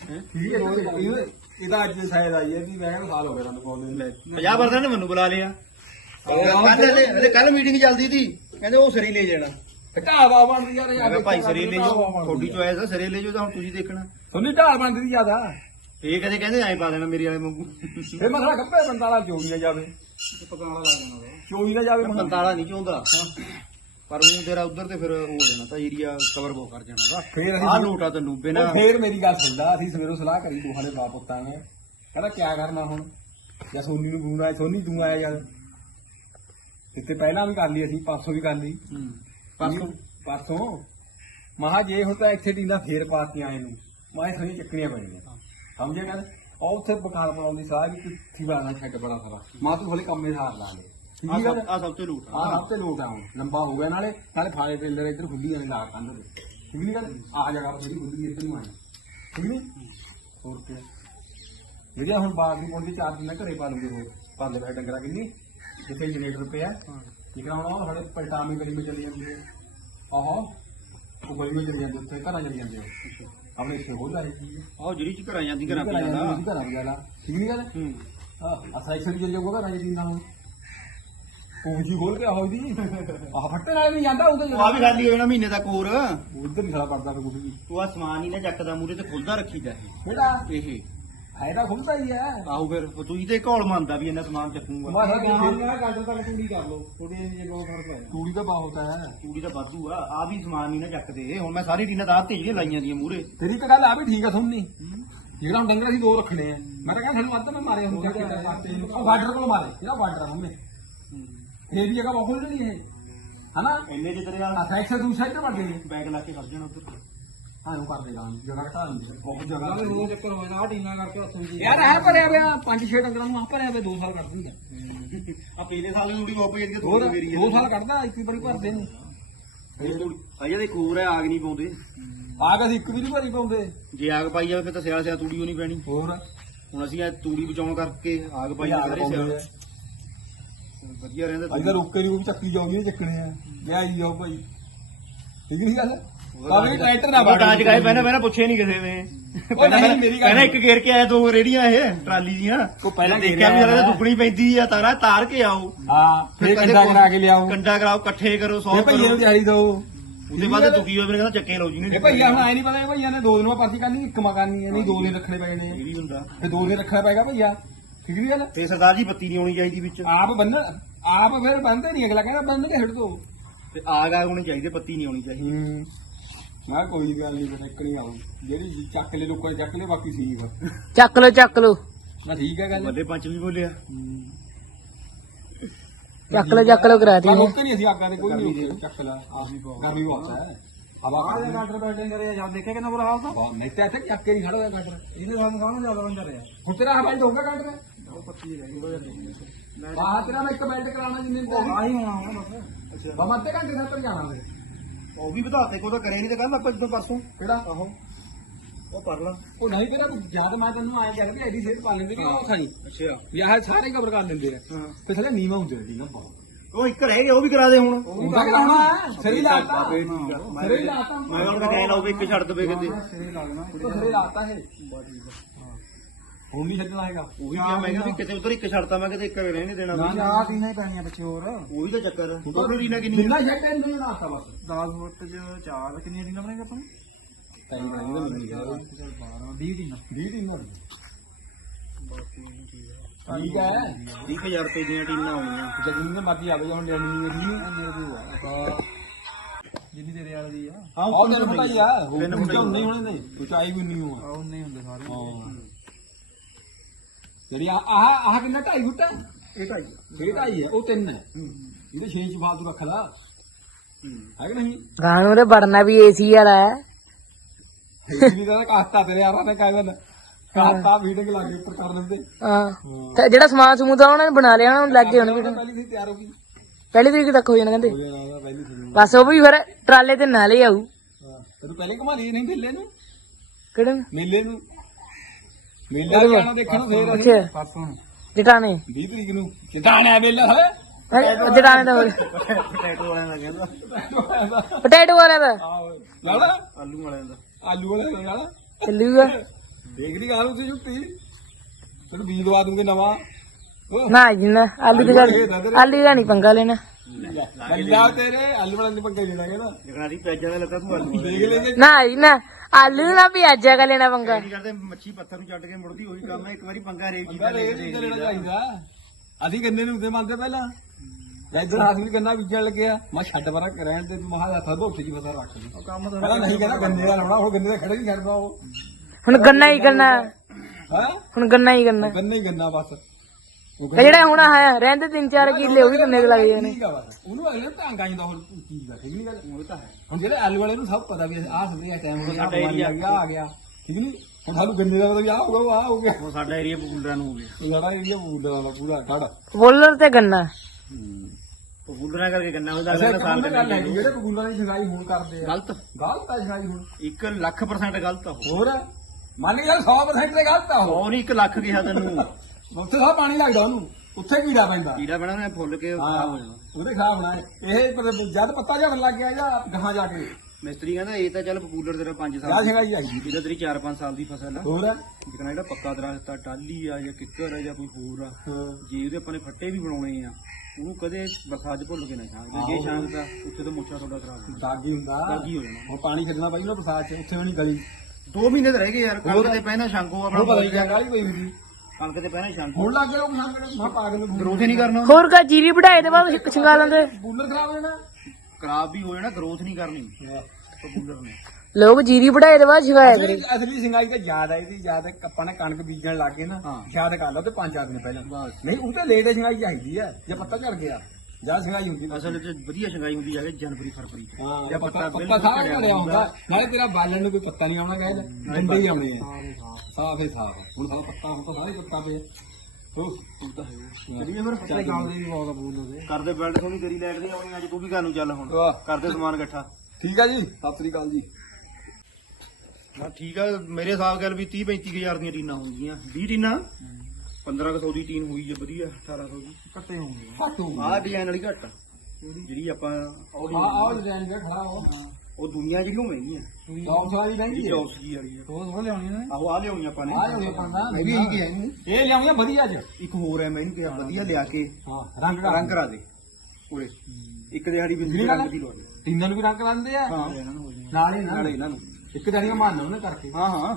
ਠੀਕ ਹੈ ਇਹ- ਇਹਦਾ ਅੱਜ ਸ਼ਾਇਦ ਆਈ ਹੈ ਕਿ ਮੈਂ ਸਾਲ ਹੋ ਗਿਆ ਤੁਹਾਨੂੰ ਪਾਉਂਦੇ ਨੂੰ। 50% ਨੇ ਮੈਨੂੰ ਬੁਲਾ ਲਿਆ। ਕੱਲ ਕੱਲ ਮੀਟਿੰਗ ਚੱਲਦੀ ਸੀ। ਕਹਿੰਦੇ ਉਹ ਸਰੀ ਲੈ ਜਾਣਾ। ਢਾਵਾ ਬਣਦੀ ਯਾਰ ਮੈਂ ਕਿਹਾ ਭਾਈ ਸਰੇ ਲੈ ਜਾਓ ਤੁਹਾਡੀ ਚੋਇਸ ਆ ਸਰੇ ਲੈ ਜਾਓ ਤਾਂ ਹੁਣ ਤੁਸੀਂ ਦੇਖਣਾ। ਤੁਹਾਨੂੰ ਢਾਲ ਬਣਦੀ ਜ਼ਿਆਦਾ। ਇਹ ਕਦੇ ਕਹਿੰਦੇ ਐਂ ਪਾ ਦੇਣਾ ਮੇਰੇ ਵਾਲੇ ਵਾਂਗੂ। ਫੇ ਮਸਲਾ ਗੱਪੇ ਬੰਦਾ ਵਾਲਾ ਚੋਈ ਨਾ ਜਾਵੇ। ਪਕਾਉਣ ਵਾਲਾ ਲੱਗ ਜਾਣਾ ਉਹਦਾ। ਚੋਈ ਨਾ ਜਾਵੇ ਮਸਲਾ। ਪੰਤਾਲਾ ਨਹੀਂ ਚਾਹੁੰਦਾ ਪਰ ਉਹ ਤੇਰਾ ਉਧਰ ਤੇ ਫਿਰ ਉਹ ਹੋ ਜਾਣਾ ਤਾਂ ਏਰੀਆ ਕਵਰ ਬੋ ਕਰ ਜਾਣਾ ਦਾ ਫੇਰ ਆਹ ਅਸੀਂ ਲੋਟਾ ਤੇ ਨੂਬੇ ਨਾ ਉਹ ਫੇਰ ਮੇਰੀ ਗੱਲ ਸੁਣਦਾ ਅਸੀਂ ਸਵੇਰੋਂ ਸਲਾਹ ਕਰੀ ਦੋਹਾਂ ਦੇ ਬਾਪ ਪੁੱਤਾਂ ਨੇ। ਕਹਿੰਦਾ ਕਿਆ ਕਰਨਾ ਹੁਣ? ਜਾਂ ਸੋਨੀ ਨੂੰ ਆਇਆ ਸੋਨੀ ਤੂੰ ਆਇਆ ਯਾਰ। ਤੇ ਪਹਿਲਾਂ ਵੀ ਕਰ ਲਈ ਅਸੀਂ ਪਰਸੋਂ ਵੀ ਕਰ ਲਈ। ਪਰਸੋਂ ਪਰਸੋਂ ਮਹਾ ਜੇ ਹੁਣ ਤਾਂ ਇੱਥੇ ਟੀਨਾ ਫੇਰ ਪਾਤੀਆਂ ਆਏ ਨੂੰ ਮੈਂ ਸਹੀ ਚੱਕਣੀਆਂ ਪੈਣੀਆਂ। ਸਮਝਿਆ ਗੱਲ? ਉਹ ਉੱਥੇ ਬਕਾਰ ਬਣਾਉਣ ਦੀ ਸਾਹ ਵੀ ਕਿੱਥੇ ਬਾਣਾ ਛੱਡ ਬੜਾ ਸਾਰਾ। ਮਾਂ ਤੂੰ ਹਲੇ ਕੰਮੇ ਸਾਰ ਲਾ ਲੈ। ਆ ਸਭ ਆ ਸਭ ਤੋਂ ਲੂਟ ਆਹ ਸਭ ਤੇ ਲੋਟ ਆ ਲੰਬਾ ਹੋ ਗਿਆ ਨਾਲੇ। ਨਾਲੇ ਫਾਲੇ ਟੇਲਰ ਇੱਧਰ ਖੁੱਲੀਆਂ ਨੇ ਲਾ ਕੰਧ ਤੇ। ਠੀਕ ਨਹੀਂ ਗੱਲ? ਆ ਜਗ੍ਹਾ ਪਰ ਜਿਹੜੀ ਖੁੱਲੀ ਇੱਧਰ ਨੂੰ ਠੀਕ ਨਹੀਂ? ਹੋਰ ਕੀ ਜਿਹੜੀਆਂ ਹੁਣ ਬਾਗ ਦੀ ਪੌਂਦੀ ਚਾਰ ਦਿਨ ਘਰੇ ਪਾ ਲੂਗੇ ਹੋਰ ਪਾ ਲੈ ਡੰਗਰਾ ਕਿੰਨੀ? ਜਿੱਥੇ ਜਨਰੇਟਰ ਪਿਆ। ਜਿਹੜਾ ਹੁਣ ਉਹ ਸਾਡੇ ਪਲਟਾਮੀ ਗਲੀ ਵਿੱਚ ਚਲੀ ਜਾਂਦੇ ਆ। ਆਹੋ ਉਹ ਗਲੀ ਵਿੱਚ ਚਲੀ ਜਾਂਦੇ ਉੱਥੇ ਘਰਾਂ ਚਲੀ ਜਾਂਦੇ ਆ। ਆਪਣੇ ਇੱਥੇ ਹੋ ਜਾਏ ਜੀ ਆਹ ਜਿਹੜੀ ਚ ਘਰਾਂ ਜਾਂਦੀ ਘਰਾਂ ਪੀ ਘਰਾਂ ਜਾਂਦਾ ਜਾਂਦੇ ਘਰਾਂ ਵਾਲਾ ਠੀਕ ਨਹੀਂ ਗੱਲ? ਹੂੰ। ਅਸਾਈ ਛੜੀ ਚੱਲ ਜਾਊਗਾ ਘਰਾਂ ਜੀ ਨਾਲ। ਉਹ ਜੀ ਖੋਲ ਕੇ ਆਹੋ ਜੀ। ਆਹ ਫੱਟੇ ਨਾਲ ਨਹੀਂ ਜਾਂਦਾ ਉਹਦੇ ਉਹ ਆ ਵੀ ਖਾਲੀ ਹੋ ਜਾਣਾ ਮਹੀਨੇ ਦਾ ਕੋਰ ਉਧਰ ਨਹੀਂ ਸਾਲਾ ਪੜਦਾ ਫਿਰ ਕੁਝ ਵੀ। ਤੂੰ ਆ ਸਮਾਨ ਹੀ ਨਾ ਚੱਕਦਾ ਮੂਰੇ ਤੇ ਖੁੱਲਦਾ ਰੱਖੀ ਜਾ ਬੇਟਾ ਇਹ। ਫਾਇਦਾ ਖੁੱਲਦਾ ਹੀ ਹੈ। ਆਹੋ ਫਿਰ ਉਹ ਤੂੰ ਇਹਦੇ ਘੋਲ ਮੰਨਦਾ ਵੀ ਇਹਨਾਂ ਸਮਾਨ ਚੱਕੂਗਾ। ਮੈਂ ਕਿਹਾ ਗਾਡਰ ਤੱਕ ਟੂੜੀ ਕਰ ਲਓ। ਥੋੜੀ ਜਿਹੀ ਬਹੁਤ ਫ਼ਰਕ ਹੈ ਤੂੜੀ ਤਾਂ ਬਹੁਤ ਹੈ। ਤੂੜੀ ਤਾਂ ਵਾਧੂ ਆ ਆ ਵੀ ਸਮਾਨ ਨਹੀਂ ਨਾ ਚੱਕਦੇ। ਹੁਣ ਮੈਂ ਸਾਰੀ ਟੀਨਾਂ ਦਾ ਜਿਹੜੀਆਂ ਲਾਈਆਂ ਦੀਆਂ ਮੂਰੇ ਤੇਰੀ ਤਾਂ ਗੱਲ ਆ ਵੀ ਠੀਕ ਆ ਸੁਣਨੀ ਜਿਹੜਾ ਹੁਣ ਡੰਗਰ ਅਸੀਂ ਦੋ ਰੱਖਣੇ ਆ। ਮੈਂ ਤਾਂ ਕਹਿੰਦਾ ਸਾਨੂੰ ਅੱਧ ਮੈਂ ਮਾਰੇ ਹੁਣ ਚੱਕ ਕੇ ਬਾਰਡਰ ਕੋਲ ਮਾਰੇ। ਜਿਹੜਾ ਬਾਰਡਰ ਆ ਸਾਹਮਣੇ ਇਹ ਦੀ ਜਗ੍ਹਾ ਬਹੁਤ ਖੁੱਲਣੀ ਇਹ। ਹਨਾ? ਇੰਨੇ ਨਾਲ ਆ ਸਾਈਡ ਸੇ ਦੂਸਰੀ ਤੇ ਵੱਜ ਗਈ ਬੈਗ ਲਾ ਕੇ ਖੜ ਜਾਣਾ ਉੱਧਰ। ਹਾਂ ਉਹ ਕਰ ਦੇਗਾ ਜਗ੍ਹਾ ਘਟਾ ਦਿੰਦੀ ਹੈ, ਬਹੁਤ ਜਗ੍ਹਾ ਨਾਲੇ ਰੋਜ਼ ਚੱਕਰ ਹੋਇਆ ਨਾ ਟੀਨਾ ਕਰਕੇ ਹੱਥੋਂ ਜੀ। ਯਾਰ ਹੈ ਭਰਿਆ ਪਿਆ ਪੰਜ ਛੇ ਡੰਗਰਾਂ ਨੂੰ ਆ ਭਰਿਆ ਪਿਆ 2 ਸਾਲ ਕੱਢ ਦਿੰਦਾ ਆ ਪਿਛਲੇ ਸਾਲ ਦੀ ਹੋ ਪਈ ਇਹਦੀ ਹੋਰ ਤੂੜੀ ਮੇਰੀ ਦੋ ਸਾਲ ਕੱਢਦਾ ਇੱਕ ਹੀ ਵਾਰੀ ਭਰਦੇ ਨੇ। ਅਜੇ ਦੇ ਕੋਰ ਹੈ ਆਗ ਨਹੀਂ ਪਾਉਂਦੇ। ਆ ਕੇ ਅਸੀਂ ਇੱਕ ਵੀ ਨਹੀਂ ਭਰੀ ਪਾਉਂਦੇ। ਜੇ ਆਗ ਪਾਈ ਜਾਵੇ ਫਿਰ ਤਾਂ ਸਿਆਲ ਸਿਆਲ ਤੂੜੀ ਉਹ ਨਹੀਂ ਪੈਣੀ। ਹੋਰ? ਹੁਣ ਅਸੀਂ ਇਹ ਤੂੜੀ ਬਚਾਉਣ ਕਰਕੇ ਆਗ ਪਾਈ ਭਾਈ ਆ ਰਹੇ ਸਿਆਲ। ਵਧੀਆ ਰਹਿੰਦਾ ਅੱਜ ਤਾਂ ਰੋਕੇ ਨਹੀਂ ਉਹ ਵੀ ਚੱਕੀ ਜਾਉਂਦੀ ਚੱਕਣੇ ਆ। ਲਿਆ ਹੀ ਜਾਓ ਭਾਈ। ਠੀਕ ਨਹੀਂ ਗੱਲ? ਬਾਬੇ ਟਰੈਕਟਰ ਨਾ ਉਹ ਟਾਜ ਗਏ ਪਹਿਲਾਂ ਪਹਿਲਾਂ ਪੁੱਛੇ ਨਹੀਂ ਕਿਸੇ ਨੇ। ਉਹ ਨਹੀਂ, ਮੇਰੀ ਗੱਲ ਪਹਿਲਾਂ ਇੱਕ ਗੇਰ ਕੇ ਆਇਆ ਦੋ ਰੇੜੀਆਂ ਇਹ ਟਰਾਲੀ ਦੀਆਂ। ਉਹ ਪਹਿਲਾਂ ਦੇਖਿਆ ਵੀ ਹੋਇਆ। ਦੁੱਗਣੀ ਪੈਂਦੀ ਆ ਤਾਰਾ ਤਾਰ ਕੇ ਆਓ। ਹਾਂ ਫਿਰ ਕੰਡਾ ਕਰਾ ਕੇ ਲਿਆਓ। ਕੰਡਾ ਕਰਾਓ ਇਕੱਠੇ ਕਰੋ ਸੌ ਇਹ ਭਈਏ ਨੂੰ ਕਰੋ ਦਿਹਾੜੀ ਦਿਓ। ਉਹਦੇ ਬਾਅਦ ਦੁਖੀ ਹੋਏ ਕਹਿੰਦਾ ਚੱਕੇ ਲਓ ਜੀ ਨੇ ਇਹ ਭਈਆ ਹੁਣ ਆਏ ਨਹੀਂ ਪਤਾ ਇਹ ਭਈਆ ਨੇ ਦੋ ਦਿਨ ਬਾਅਦ ਪਰਚੀ ਕਰਨੀ ਇੱਕ ਮਕਾਨੀ ਹੈ ਨਹੀਂ ਦੋ ਦਿਨ ਰੱਖਣੇ ਪੈਣੇ ਇਹ ਵੀ ਹੁੰਦਾ। ਫਿਰ ਦੋ ਦਿਨ ਰੱਖਣਾ ਪਏਗਾ ਭਈਆ। ਠੀਕ ਨਹੀਂ ਗੱਲ? ਤੇ ਸਰਦਾਰ ਜੀ ਬੱਤੀ ਨਹੀਂ ਆਉਣੀ ਚਾਹੀਦੀ ਵਿੱਚ। ਆਪ ਬੰਨਣ ਆਪ ਫਿਰ ਬੰਨਦੇ ਨਹੀਂ ਅਗਲਾ ਕਹਿੰਦਾ ਬੰਨ ਕੇ ਹਟ ਦੋ। ਤੇ ਆਗ ਆਗ ਹੋਣੀ ਚਾਹੀਦੀ ਬੱਤੀ ਨਹੀਂ ਆਉਣੀ ਚਾਹੀਦੀ। ਹੂੰ। ਨਾ ਕੋਈ ਗੱਲ ਨਹੀਂ ਬਸ ਇੱਕ ਨਹੀਂ ਆਉ ਜਿਹੜੀ ਚੱਕ ਲੈ ਲੋਕਾਂ ਨੇ ਚੱਕ ਲੈ ਬਾਕੀ ਠੀਕ ਆ ਚੱਕ ਲੋ ਚੱਕ ਲੋ ਨਾ ਠੀਕ ਹੈ ਗੱਲ। ਵੱਡੇ ਪੰਚ ਵੀ ਬੋਲਿਆ। ਚੱਕ ਲੋ ਚੱਕ ਲੋ ਕਰਾਤੀ ਨੇ ਰੋਕੇ ਨਹੀਂ ਅਸੀਂ ਆਗਾ ਤੇ ਕੋਈ ਨਹੀਂ ਚੱਕ ਲਾ। ਗਰਮੀ ਬਹੁਤ ਹੈ। ਹਵਾ ਆਹ ਗਾਡਰ ਬੈਠੇ ਕਰੇ ਜਾਂ ਦੇਖਿਆ ਕਿੰਨਾ ਬੁਰਾ ਹਾਲ ਤਾਂ? ਬਹੁਤ ਨਹੀਂ ਤੇ ਇੱਥੇ ਚੱਕ ਕੇ ਨਹੀਂ ਖੜਾ ਹੋਇਆ ਗਾਡਰ ਇਹਨੇ ਸਾਨੂੰ ਕਾਹਨੂੰ ਜ਼ਿਆਦਾ ਬੰਦਾ ਰਿਹਾ। ਹੁਣ ਤੇਰਾ ਹਵਾਈ ਦੋਗਾ ਉਹ ਪੱਤੀ ਰਹਿ ਗਈ ਉਹ ਜਾਂਦੇ ਬਾਹਰ ਤੇਰਾ ਮੈਂ ਇੱਕ ਬੈਲਟ ਕਰਾਉਣਾ ਜਿੰਨੇ ਆਹੀ ਹੋਣਾ ਹੁਣ ਬਸ। ਅੱਛਾ। ਬਾਬਾ ਅੱਧੇ ਘੰਟੇ ਤੱਕ ਜਾਣਾ ਵੇ ਉਹ ਵੀ ਵਧਾਤੇ ਕੋ ਤਾਂ ਕਰਿਆ ਨਹੀਂ ਤੇ ਕੱਲ ਆਪਾਂ ਜਦੋਂ ਪਰਸੋਂ। ਕਿਹੜਾ? ਆਹੋ। ਉਹ ਕਰ ਲਾ ਉਹ ਨਹੀਂ ਤੇਰਾ ਜਦ ਮੈਂ ਤੈਨੂੰ ਆਇਆ ਵੀ ਐਡੀ ਸੇਧ ਪਾ ਲੈਂਦੇ ਕਿ ਉਹ ਖਾਈ। ਅੱਛਾ। ਯਾਰ ਸਾਰੇ ਕਵਰ ਕਰ ਦਿੰਦੇ ਆ। ਹਾਂ। ਤੇ ਥਲੇ ਨੀਵਾ ਹੁੰਦੇ ਨੇ ਨਾ ਬਹੁਤ। ਉਹ ਇੱਕ ਰਹਿ ਗਿਆ ਉਹ ਵੀ ਕਰਾ ਦੇ ਹੁਣ। ਉਹਦਾ ਕਰਾਉਣਾ। ਹੈ ਸਰੀ ਲਾਤਾ। ਸਰੀ ਲਾਤਾ। ਮੈਂ ਤਾਂ ਕਹਿ ਲਾਉ ਵੀ ਇੱਕ ਛੱਡ ਦਵੇ ਕਿਤੇ। ਸਿਰੇ ਲਾ ਦੇਣਾ ਉਹ ਸਰੀ ਲਾਤਾ ਹੈ। ਹੁਣ ਨਹੀਂ ਛੱਡਣਾ ਹੈਗਾ ਉਹੀ ਕਿਹਾ ਮੈਂ ਕਿਹਾ ਵੀ ਕਿਤੇ ਉਧਰ ਇੱਕ ਛੱਡਤਾ ਮੈਂ ਕਿਤੇ ਇੱਕ ਰਹਿ ਨਹੀਂ ਦੇਣਾ ਨਾ ਨਾ। ਟੀਨਾ ਹੀ ਪੈਣੀਆਂ ਪਿੱਛੇ ਹੋਰ। ਉਹੀ ਤਾਂ ਚੱਕਰ। ਉਹਨੂੰ ਰੀਨਾ ਕਿੰਨੀ ਜਿੰਨਾ ਛੱਡ ਇਹਨੂੰ ਨਾ ਲਾਤਾ ਬਸ। 10 ਫੁੱਟ ਚ ਚਾਰ ਕਿੰਨੀਆਂ ਟੀਨਾ ਬਣੇਗਾ ਆਪਾਂ? ਨੂੰ ਤੈਨੂੰ ਬਣਾਉਂਦਾ ਨਹੀਂ ਮਿਲ 12 20 ਟੀਨਾ 20 ਟੀਮਾਂ ਠੀਕ ਹੈ 20000 ਰੁਪਏ ਦੀਆਂ ਟੀਨਾਂ ਆਉਣੀਆਂ। ਜਦ ਜਿੰਨੇ ਮਰਜ਼ੀ ਆਵੇ ਹੁਣ ਲੈਣੀ ਨਹੀਂ ਠੀਕ ਜਿੰਨੀ ਤੇਰੇ ਵਾਲੀ ਦੀ ਆ। ਹਾਂ ਉਹ ਤੈਨੂੰ ਪਤਾ ਹੀ ਆ। ਉਹ ਨਹੀਂ ਹੋਣੇ ਨਹੀਂ ਉਚਾਈ ਵੀ ਨਹੀਂ ਹੋਆ ਉਹ ਨਹੀਂ ਹੁੰਦੇ ਸਾਰੇ। ਹਾਂ। ਜਿਹੜੀ ਆ ਆਹ ਆਹ ਕਿੰਨਾ? 2.5 ਫੁੱਟ ਹੈ? ਇਹ ਢਾਈ ਇਹ 2.5 ਹੈ ਉਹ ਤਿੰਨ ਹੈ। ਇਹਦੇ 6 ਇੰਚ ਫਾਲਤੂ ਰੱਖ ਲਾ ਹੈ ਕਿ ਨਹੀਂ? ਗਾਂ ਨੂੰ ਉਹਦੇ ਵੜਨਾ ਵੀ ਏਸੀ ਵਾਲਾ ਹੈ। ਇਹ ਵੀ ਤਾਂ ਕਾਸਤਾ ਤੇਰੇ ਯਾਰਾਂ ਨੇ ਕਾਇਦਾ ਕਾਸਤਾ ਵੀਡਿੰਗ ਲਾ ਕੇ ਉੱਪਰ ਕਰ ਦਿੰਦੇ ਹਾਂ। ਤੇ ਜਿਹੜਾ ਸਮਾਨ ਸਮੂਨ ਆ ਉਹਨਾਂ ਨੇ ਬਣਾ ਲਿਆ ਉਹਨਾਂ ਨੂੰ ਲੱਗ ਗਏ ਹੁਣ ਵੀ। ਪਹਿਲੀ ਸੀ ਤਿਆਰ ਹੋ ਗਈ। ਪਹਿਲੀ ਤਰੀਕ ਤੱਕ ਹੋ ਜਾਣਾ ਕਹਿੰਦੇ। ਹੋ ਜਾਣਾ ਪਹਿਲੀ ਸੀ ਬਸ ਉਹ ਵੀ ਫਿਰ ਟਰਾਲੇ ਤੇ ਨਾਲੇ ਆਊ। ਤੈਨੂੰ ਪਹਿਲੇ ਘੁਮਾ ਲਈ ਨਹੀਂ ਮੇਲੇ ਨੂੰ? ਕਿਹੜੇ ਨੂੰ? ਮੇਲੇ ਨੂੰ। ਮੇਲਾ ਜਾਣਾ ਦੇਖਣ ਨੂੰ ਫੇਰ ਅਸੀਂ। ਅੱਛਾ। ਪਰਸੋਂ ਜਟਾਣੇ 20 ਤਰੀਕ ਨੂੰ। ਕਿਦਾਂ ਮੇਲਾ ਹਲੇ? ਹੈਂ, ਜਟਾਣੇ ਦਾ ਹੋਰ ਪੋਟੈਟੋ ਵਾਲਿਆਂ ਦਾ ਕਹਿੰਦਾ। ਪੋਟੈਟੋ ਵਾਲਿਆਂ ਦਾ। ਆਹੋ। ਲਾੜਾ ਆਲੂ ਵਾਲਿਆਂ ਦਾ। ਆਲੂ ਵਾਲਾ ਦਾ ਲਾੜਾ ਚੱਲੂਗਾ ਦੇਖ ਦੀ ਗੱਲ ਉੱਤੇ ਜੁੱਤੀ ਤੈਨੂੰ ਬੀਜ ਦਵਾ ਦੂੰਗੇ ਨਵਾਂ। ਉਹ। ਨਾ ਜਿੰਨਾ ਆਲੂ ਦੇ ਆਲੂ ਦਾ ਨਹੀਂ ਪੰਗਾ ਲੈਣਾ। ਗੱਲਾਂ ਤੇਰੇ ਆਲੂ ਵਾਲਾ ਨਹੀਂ ਪੰਗੇ ਲੈਣਾ ਕਹਿੰਦਾ। ਜਗਣਾ ਦੀ ਪੈਜਾਂ ਦਾ ਲੱਗਾ ਤੂੰ ਆਲੂ ਦੇਖ ਲੈਂਦੇ ਨਾ ਜੀ ਨਾ। ਆਲੂ ਨਾ ਪਿਆਜ਼ਾ ਕਾ ਲੈਣਾ ਪੰਗਾ। ਨਹੀਂ ਕਰਦੇ ਮੱਛੀ ਪੱਥਰ ਨੂੰ ਛੱਡ ਕੇ ਮੁੜਦੀ ਉਹੀ ਕੰਮ ਹੈ ਇੱਕ ਵਾਰੀ ਪੰਗਾ ਰੇਕ ਅੰਦਰ ਇਹ ਨਹੀਂ ਲੈਣਾ ਚਾਹੀਦਾ? ਅਸੀਂ ਗੰਨੇ ਨੂੰ ਉੱਤੇ ਮੰਨਦੇ ਪਹਿਲਾਂ? ਜਾਂ ਇਧਰ ਹਾਸ ਵੀ ਗੰਨਾ ਬੀਜਣ ਲੱਗਿਆ ਮੈਂ ਛੱਡ ਪਰਾਂ ਰਹਿਣ ਤੇ ਮਹਾ ਦਾ ਥਾ ਉੱਥੇ ਜੀ ਫਸਾ ਰੱਖ ਲਈ। ਕੰਮ ਤਾਂ ਪਹਿਲਾਂ ਨਹੀਂ ਕਹਿੰਦਾ ਗੰਨੇ ਦਾ ਲਾਉਣਾ ਉਹ ਗੰਨੇ ਦੇ ਖੜੇ ਨਹੀਂ ਛੱਡਦਾ ਉਹ। ਹੁਣ ਗੰਨਾ ਹੀ ਕਰਨਾ ਹਾਂ? ਹੁਣ ਗੰਨਾ ਹੀ ਕਰਨਾ ਗੰਨੇ ਹੀ ਗੰਨਾ ਬਸ। ਤੇ ਜਿਹੜਾ ਹੁਣ ਆਇਆ ਰਹਿੰਦੇ ਤਿੰਨ ਚਾਰ ਕਿੱਲੇ ਉਹ ਵੀ ਕਿੰਨੇ ਕੁ ਲੱਗ ਜਾਣੇ। ਠੀਕ ਆ ਬਸ। ਉਹਨੂੰ ਅਗਲੇ ਨੂੰ ਢੰਗ ਆ ਜਾਂਦਾ ਉਹ ਚੀਜ਼ ਦਾ ਠੀਕ ਨਹੀਂ ਗੱਲ ਉਹ ਤਾਂ ਹੈ। ਹੁਣ ਜਿਹੜੇ ਆਲੂ ਵਾਲੇ ਨੂੰ ਸਭ ਪਤਾ ਵੀ ਆਹ ਸਮਝੀ ਆ ਟਾਈਮ ਹੋ ਗਿਆ ਆ ਗਿਆ ਆ ਗਿਆ। ਠੀਕ ਨਹੀਂ ਹੁਣ ਸਾਨੂੰ ਗੰਨੇ ਦਾ ਵੀ ਆਹ ਹੋਊਗਾ ਉਹ ਆਹ ਹੋ ਗਿਆ। ਉਹ ਸਾਡਾ ਏਰੀਆ ਪਪੂਲਰਾਂ ਨੂੰ ਹੋ ਗਿਆ। ਇਹ ਸਾਡਾ ਏਰੀਆ ਬੂਲਦਾ ਦਾ ਪੂਰਾ ਟੜ ਬੋਲਰ ਤੇ ਗੰਨਾ। ਪਪੂਲਰਾਂ ਕਰਕੇ ਗੰਨਾ ਹੁੰਦਾ ਅੱਛਾ ਅਗਲਾ ਸਾਲ ਕੰਮ ਗੱਲ ਹੈ ਜਿਹੜੇ ਬਗੂਲਾਂ ਦੀ ਛਗਾਈ ਹੁਣ ਕਰਦੇ ਆ। ਗਲਤ। ਗਲਤ ਆ ਛਗਾਈ ਹੁਣ। 1 ਲੱਖ ਪਰਸੈਂਟ ਗਲਤ ਆ ਹੋਰ? ਮੰਨ ਗਿਆ 100% ਤੇ ਗਲਤ ਆ ਨਹੀਂ 1 ਲੱਖ ਕਿਹਾ ਤੈਨੂੰ। ਉੱਥੇ ਸਭ ਪਾਣੀ ਲੱਗਦਾ ਉਹਨੂੰ। ਉੱਥੇ ਕੀੜਾ ਪੈਂਦਾ। ਕੀੜਾ ਬਣਾ ਨੇ ਫੁੱਲ ਕੇ ਹਾਂ ਖਰਾਬ ਹੋ ਜਾਣਾ। ਉਹਦੇ ਖਰਾਬ ਨਾ ਇਹ ਪਰ ਜਦ ਪੱਤਾ ਝੜਨ ਲੱਗ ਗਿਆ ਜਾਂ ਗਾਹਾਂ ਜਾ ਕੇ। ਮਿਸਤਰੀ ਕਹਿੰਦਾ ਇਹ ਤਾਂ ਚੱਲ ਪਪੂਲਰ ਤੇਰਾ 5 ਕਿਆ ਸਾਲ ਛਗਾਈ ਆਈ? ਇਹਦਾ ਤੇਰੀ 4-5 ਸਾਲ ਦੀ ਫਸਲ ਆ। ਹੋਰ ਜਿਕਣਾ ਜਿਹੜਾ ਪੱਕਾ ਦਰਖਤ ਆ ਟਾਲੀ ਆ ਜਾਂ ਕਿੱਕਰ ਆ ਜਾਂ ਕੋਈ ਹੋਰ ਆ। ਹਾਂ। ਜੇ ਉਹਦੇ ਆਪਾਂ ਨੇ ਫੱਟੇ ਵੀ ਬਣਾਉਣੇ ਆ ਉਹਨੂੰ ਕਦੇ ਬਰਸਾਤ 'ਚ ਭੁੱਲ ਕੇ ਨਾ ਛਾਂਗਦੇ ਜੇ ਛਾਂਗਦਾ ਉੱਥੇ ਤਾਂ ਮੁੱਛਾ ਤੁਹਾਡਾ ਖਰਾਬ ਹੋ ਦਾਗੀ ਹੁੰਦਾ। ਦਾਗੀ ਹੋ ਜਾਣਾ। ਉਹ ਪਾਣੀ ਛੱਡਣਾ ਪਈ ਨਾ ਬਰਸਾਤ ਚ ਉੱਥੇ ਵੀ ਨਹੀਂ ਗਲੀ। ਦੋ ਮਹੀਨੇ ਤਾਂ ਰਹਿ ਗਏ ਯਾਰ ਕਣਕ ਤੇ ਪਹਿਨਾ ਸ਼ਾਂਕੋ ਉਹ ਪਤਾ ਨਹੀਂ ਆਪਣਾ ਕਿਆ ਗਾਲੀ ਪਈ ਹੁੰਦੀ। ਕਣਕ ਤੇ ਪਹਿਨਾ ਸ਼ਾਂਕੋ ਹੁਣ ਲੱਗ ਗਿਆ ਉਹ ਖਾਣ ਮੈਂ ਪਾਗਲ ਨੂੰ ਗਰੋਥ ਹੀ ਨਹੀਂ ਕਰਨਾ। ਹੋਰ ਕਾ ਜੀਰੀ ਵਢਾਏ ਤੇ ਬਾਅਦ ਛਿੰਗਾ ਲੈਂਦੇ। ਬੂਲਰ ਖਰਾਬ ਹੋ ਜਾਣਾ। ਖਰਾਬ ਵੀ ਹੋ ਜਾਣਾ ਗਰੋਥ ਨਹੀਂ ਕਰਨੀ। ਨੇ। ਲੋਕ ਜੀਰੀ ਵਢਾਏ ਤੇ ਬਾਅਦ ਛਿਵਾਇਆ ਕਰੇ। ਅਸਲੀ ਸਿੰਗਾਈ ਤਾਂ ਯਾਦ ਆਈ ਸੀ ਯਾਦ ਆਪਾਂ ਨੇ ਕਣਕ ਬੀਜਣ ਲੱਗ ਗਏ ਨਾ। ਯਾਦ ਕਰ ਲਓ ਤੇ ਪੰਜ ਚਾਰ ਦਿਨ ਪਹਿਲਾਂ। ਨਹੀਂ ਉਹ ਤੇ ਲੇਟ ਸਿੰਗਾਈ ਚਾਹੀਦੀ ਹੈ ਜੇ ਪੱਤਾ ਝੜ ਗਿਆ। ਜਾਂ ਸਿੰਗਾਈ ਹੁੰਦੀ ਨਾ। ਅਸਲ 'ਚ ਵਧੀਆ ਛੰਗਾਈ ਹੁੰਦੀ ਹੈ ਜਨਵਰੀ ਫਰਵਰੀ। 'ਚ ਹਾਂ ਜੇ ਜੇ ਪੱਤਾ ਪੱਤਾ ਝੜਿਆ ਝੜਿਆ ਹੁੰਦਾ। ਨਾਲੇ ਤੇਰਾ ਬਾਲਣ ਨੂੰ ਕੋਈ ਪੱਤਾ ਨਹੀਂ ਆਉਣਾ ਕਹਿੰਦਾ ਡੰਡੇ ਹੀ ਆਉਣੇ ਆ। ਸਾਫ਼। ਹੀ ਸਾਫ਼ ਹੁਣ ਸਾਰਾ ਪੱਤਾ ਹੁਣ ਤਾਂ ਸਾਰੇ ਪੱਤਾ ਪਏ ਉਹ ਚਲੀਏ ਫਿਰ ਚੱਲ ਜੀ। ਵੀ ਬਹੁਤ ਬੂਲ ਉਹਦੇ। ਕਰਦੇ ਬਿਲਡ ਸੋਣੀ ਤੇਰੀ ਲਾਈਟ ਨਹੀਂ ਆਉਣੀ ਅੱਜ ਤੂੰ ਵੀ ਘਰ ਨੂੰ ਚੱਲ ਹੁਣ। ਵਾਹ। ਕਰਦੇ ਸਮਾਨ ਇਕੱਠਾ। ਠੀਕ ਆ ਜੀ ਸਤਿ ਸ੍ਰੀ ਅਕਾਲ ਜੀ। ਨਾ ਠੀਕ ਆ। ਮੇਰੇ ਹਿਸਾਬ ਗੱਲ ਵੀ 30 35000 ਦੀਆਂ ਟੀਨਾਂ ਹੋਣਗੀਆਂ। 20 ਟੀਨਾਂ? 1500 ਦੀ ਟੀਨ ਹੋਈ ਜੇ ਵਧੀਆ 1800 ਦੀ। ਕੱਟੇ ਹੋਣਗੇ। ਫਾਟੂ ਆਹ ਡਿਜ਼ਾਈਨ ਵਾਲੀ ਘੱਟ ਆ। ਜਿਹੜੀ ਆਪਾਂ ਉਹ ਆ ਆ ਡਿਜ਼ਾਈਨ ਦਾ ਖੜਾ ਹੋ ਉਹ ਦੁਨੀਆ ਜਿਹੜੀਆਂ ਮਹਿੰਗੀਆਂ ਸੌ ਸਾਰੀ ਜਿਹੜੀ ਲੈਂਦੀ ਹੈ ਚੌਸ ਦੀ ਵਾਲੀ ਆ। ਦੋ ਸੋ ਲਿਆਉਣੀ ਨੇ। ਆਹੋ ਆ ਲਿਆਉਣੀ ਆਪਾਂ ਨੇ। ਆ ਲਿਆਉਣੀ ਆਪਾਂ ਨੇ। ਮੈਂ ਵੀ ਇਹੀ ਕਿਹਾ ਇਹਨੂੰ। ਇਹ ਲਿਆਉਂਗੇ ਵਧੀਆ ਅੱਜ। ਇੱਕ ਹੋਰ ਹੈ ਮੈਂ ਇਹਨੂੰ ਕਿਹਾ ਵਧੀਆ ਲਿਆ ਕੇ। ਹਾਂ ਰੰਗ ਰੰਗ ਕਰਾ ਦੇ। ਉਰੇ ਇੱਕ ਦਿਹਾੜੀ ਬਿੰਦੀ ਜਿਹੜੀ ਰੰਗ ਦੀ। ਲੋੜ ਤਿੰਨਾਂ ਨੂੰ ਵੀ ਰੰਗ ਕਰਾਉਂਦੇ ਆ? ਹਾਂ। ਨਾਲ ਹੀ ਨਾਲੇ ਇਹਨਾਂ ਨੂੰ? ਇੱਕ ਦਿਹਾੜੀਆਂ ਮਾਰਨਾ ਉਹਨੇ ਕਰਕੇ। ਹਾਂ ਹਾਂ।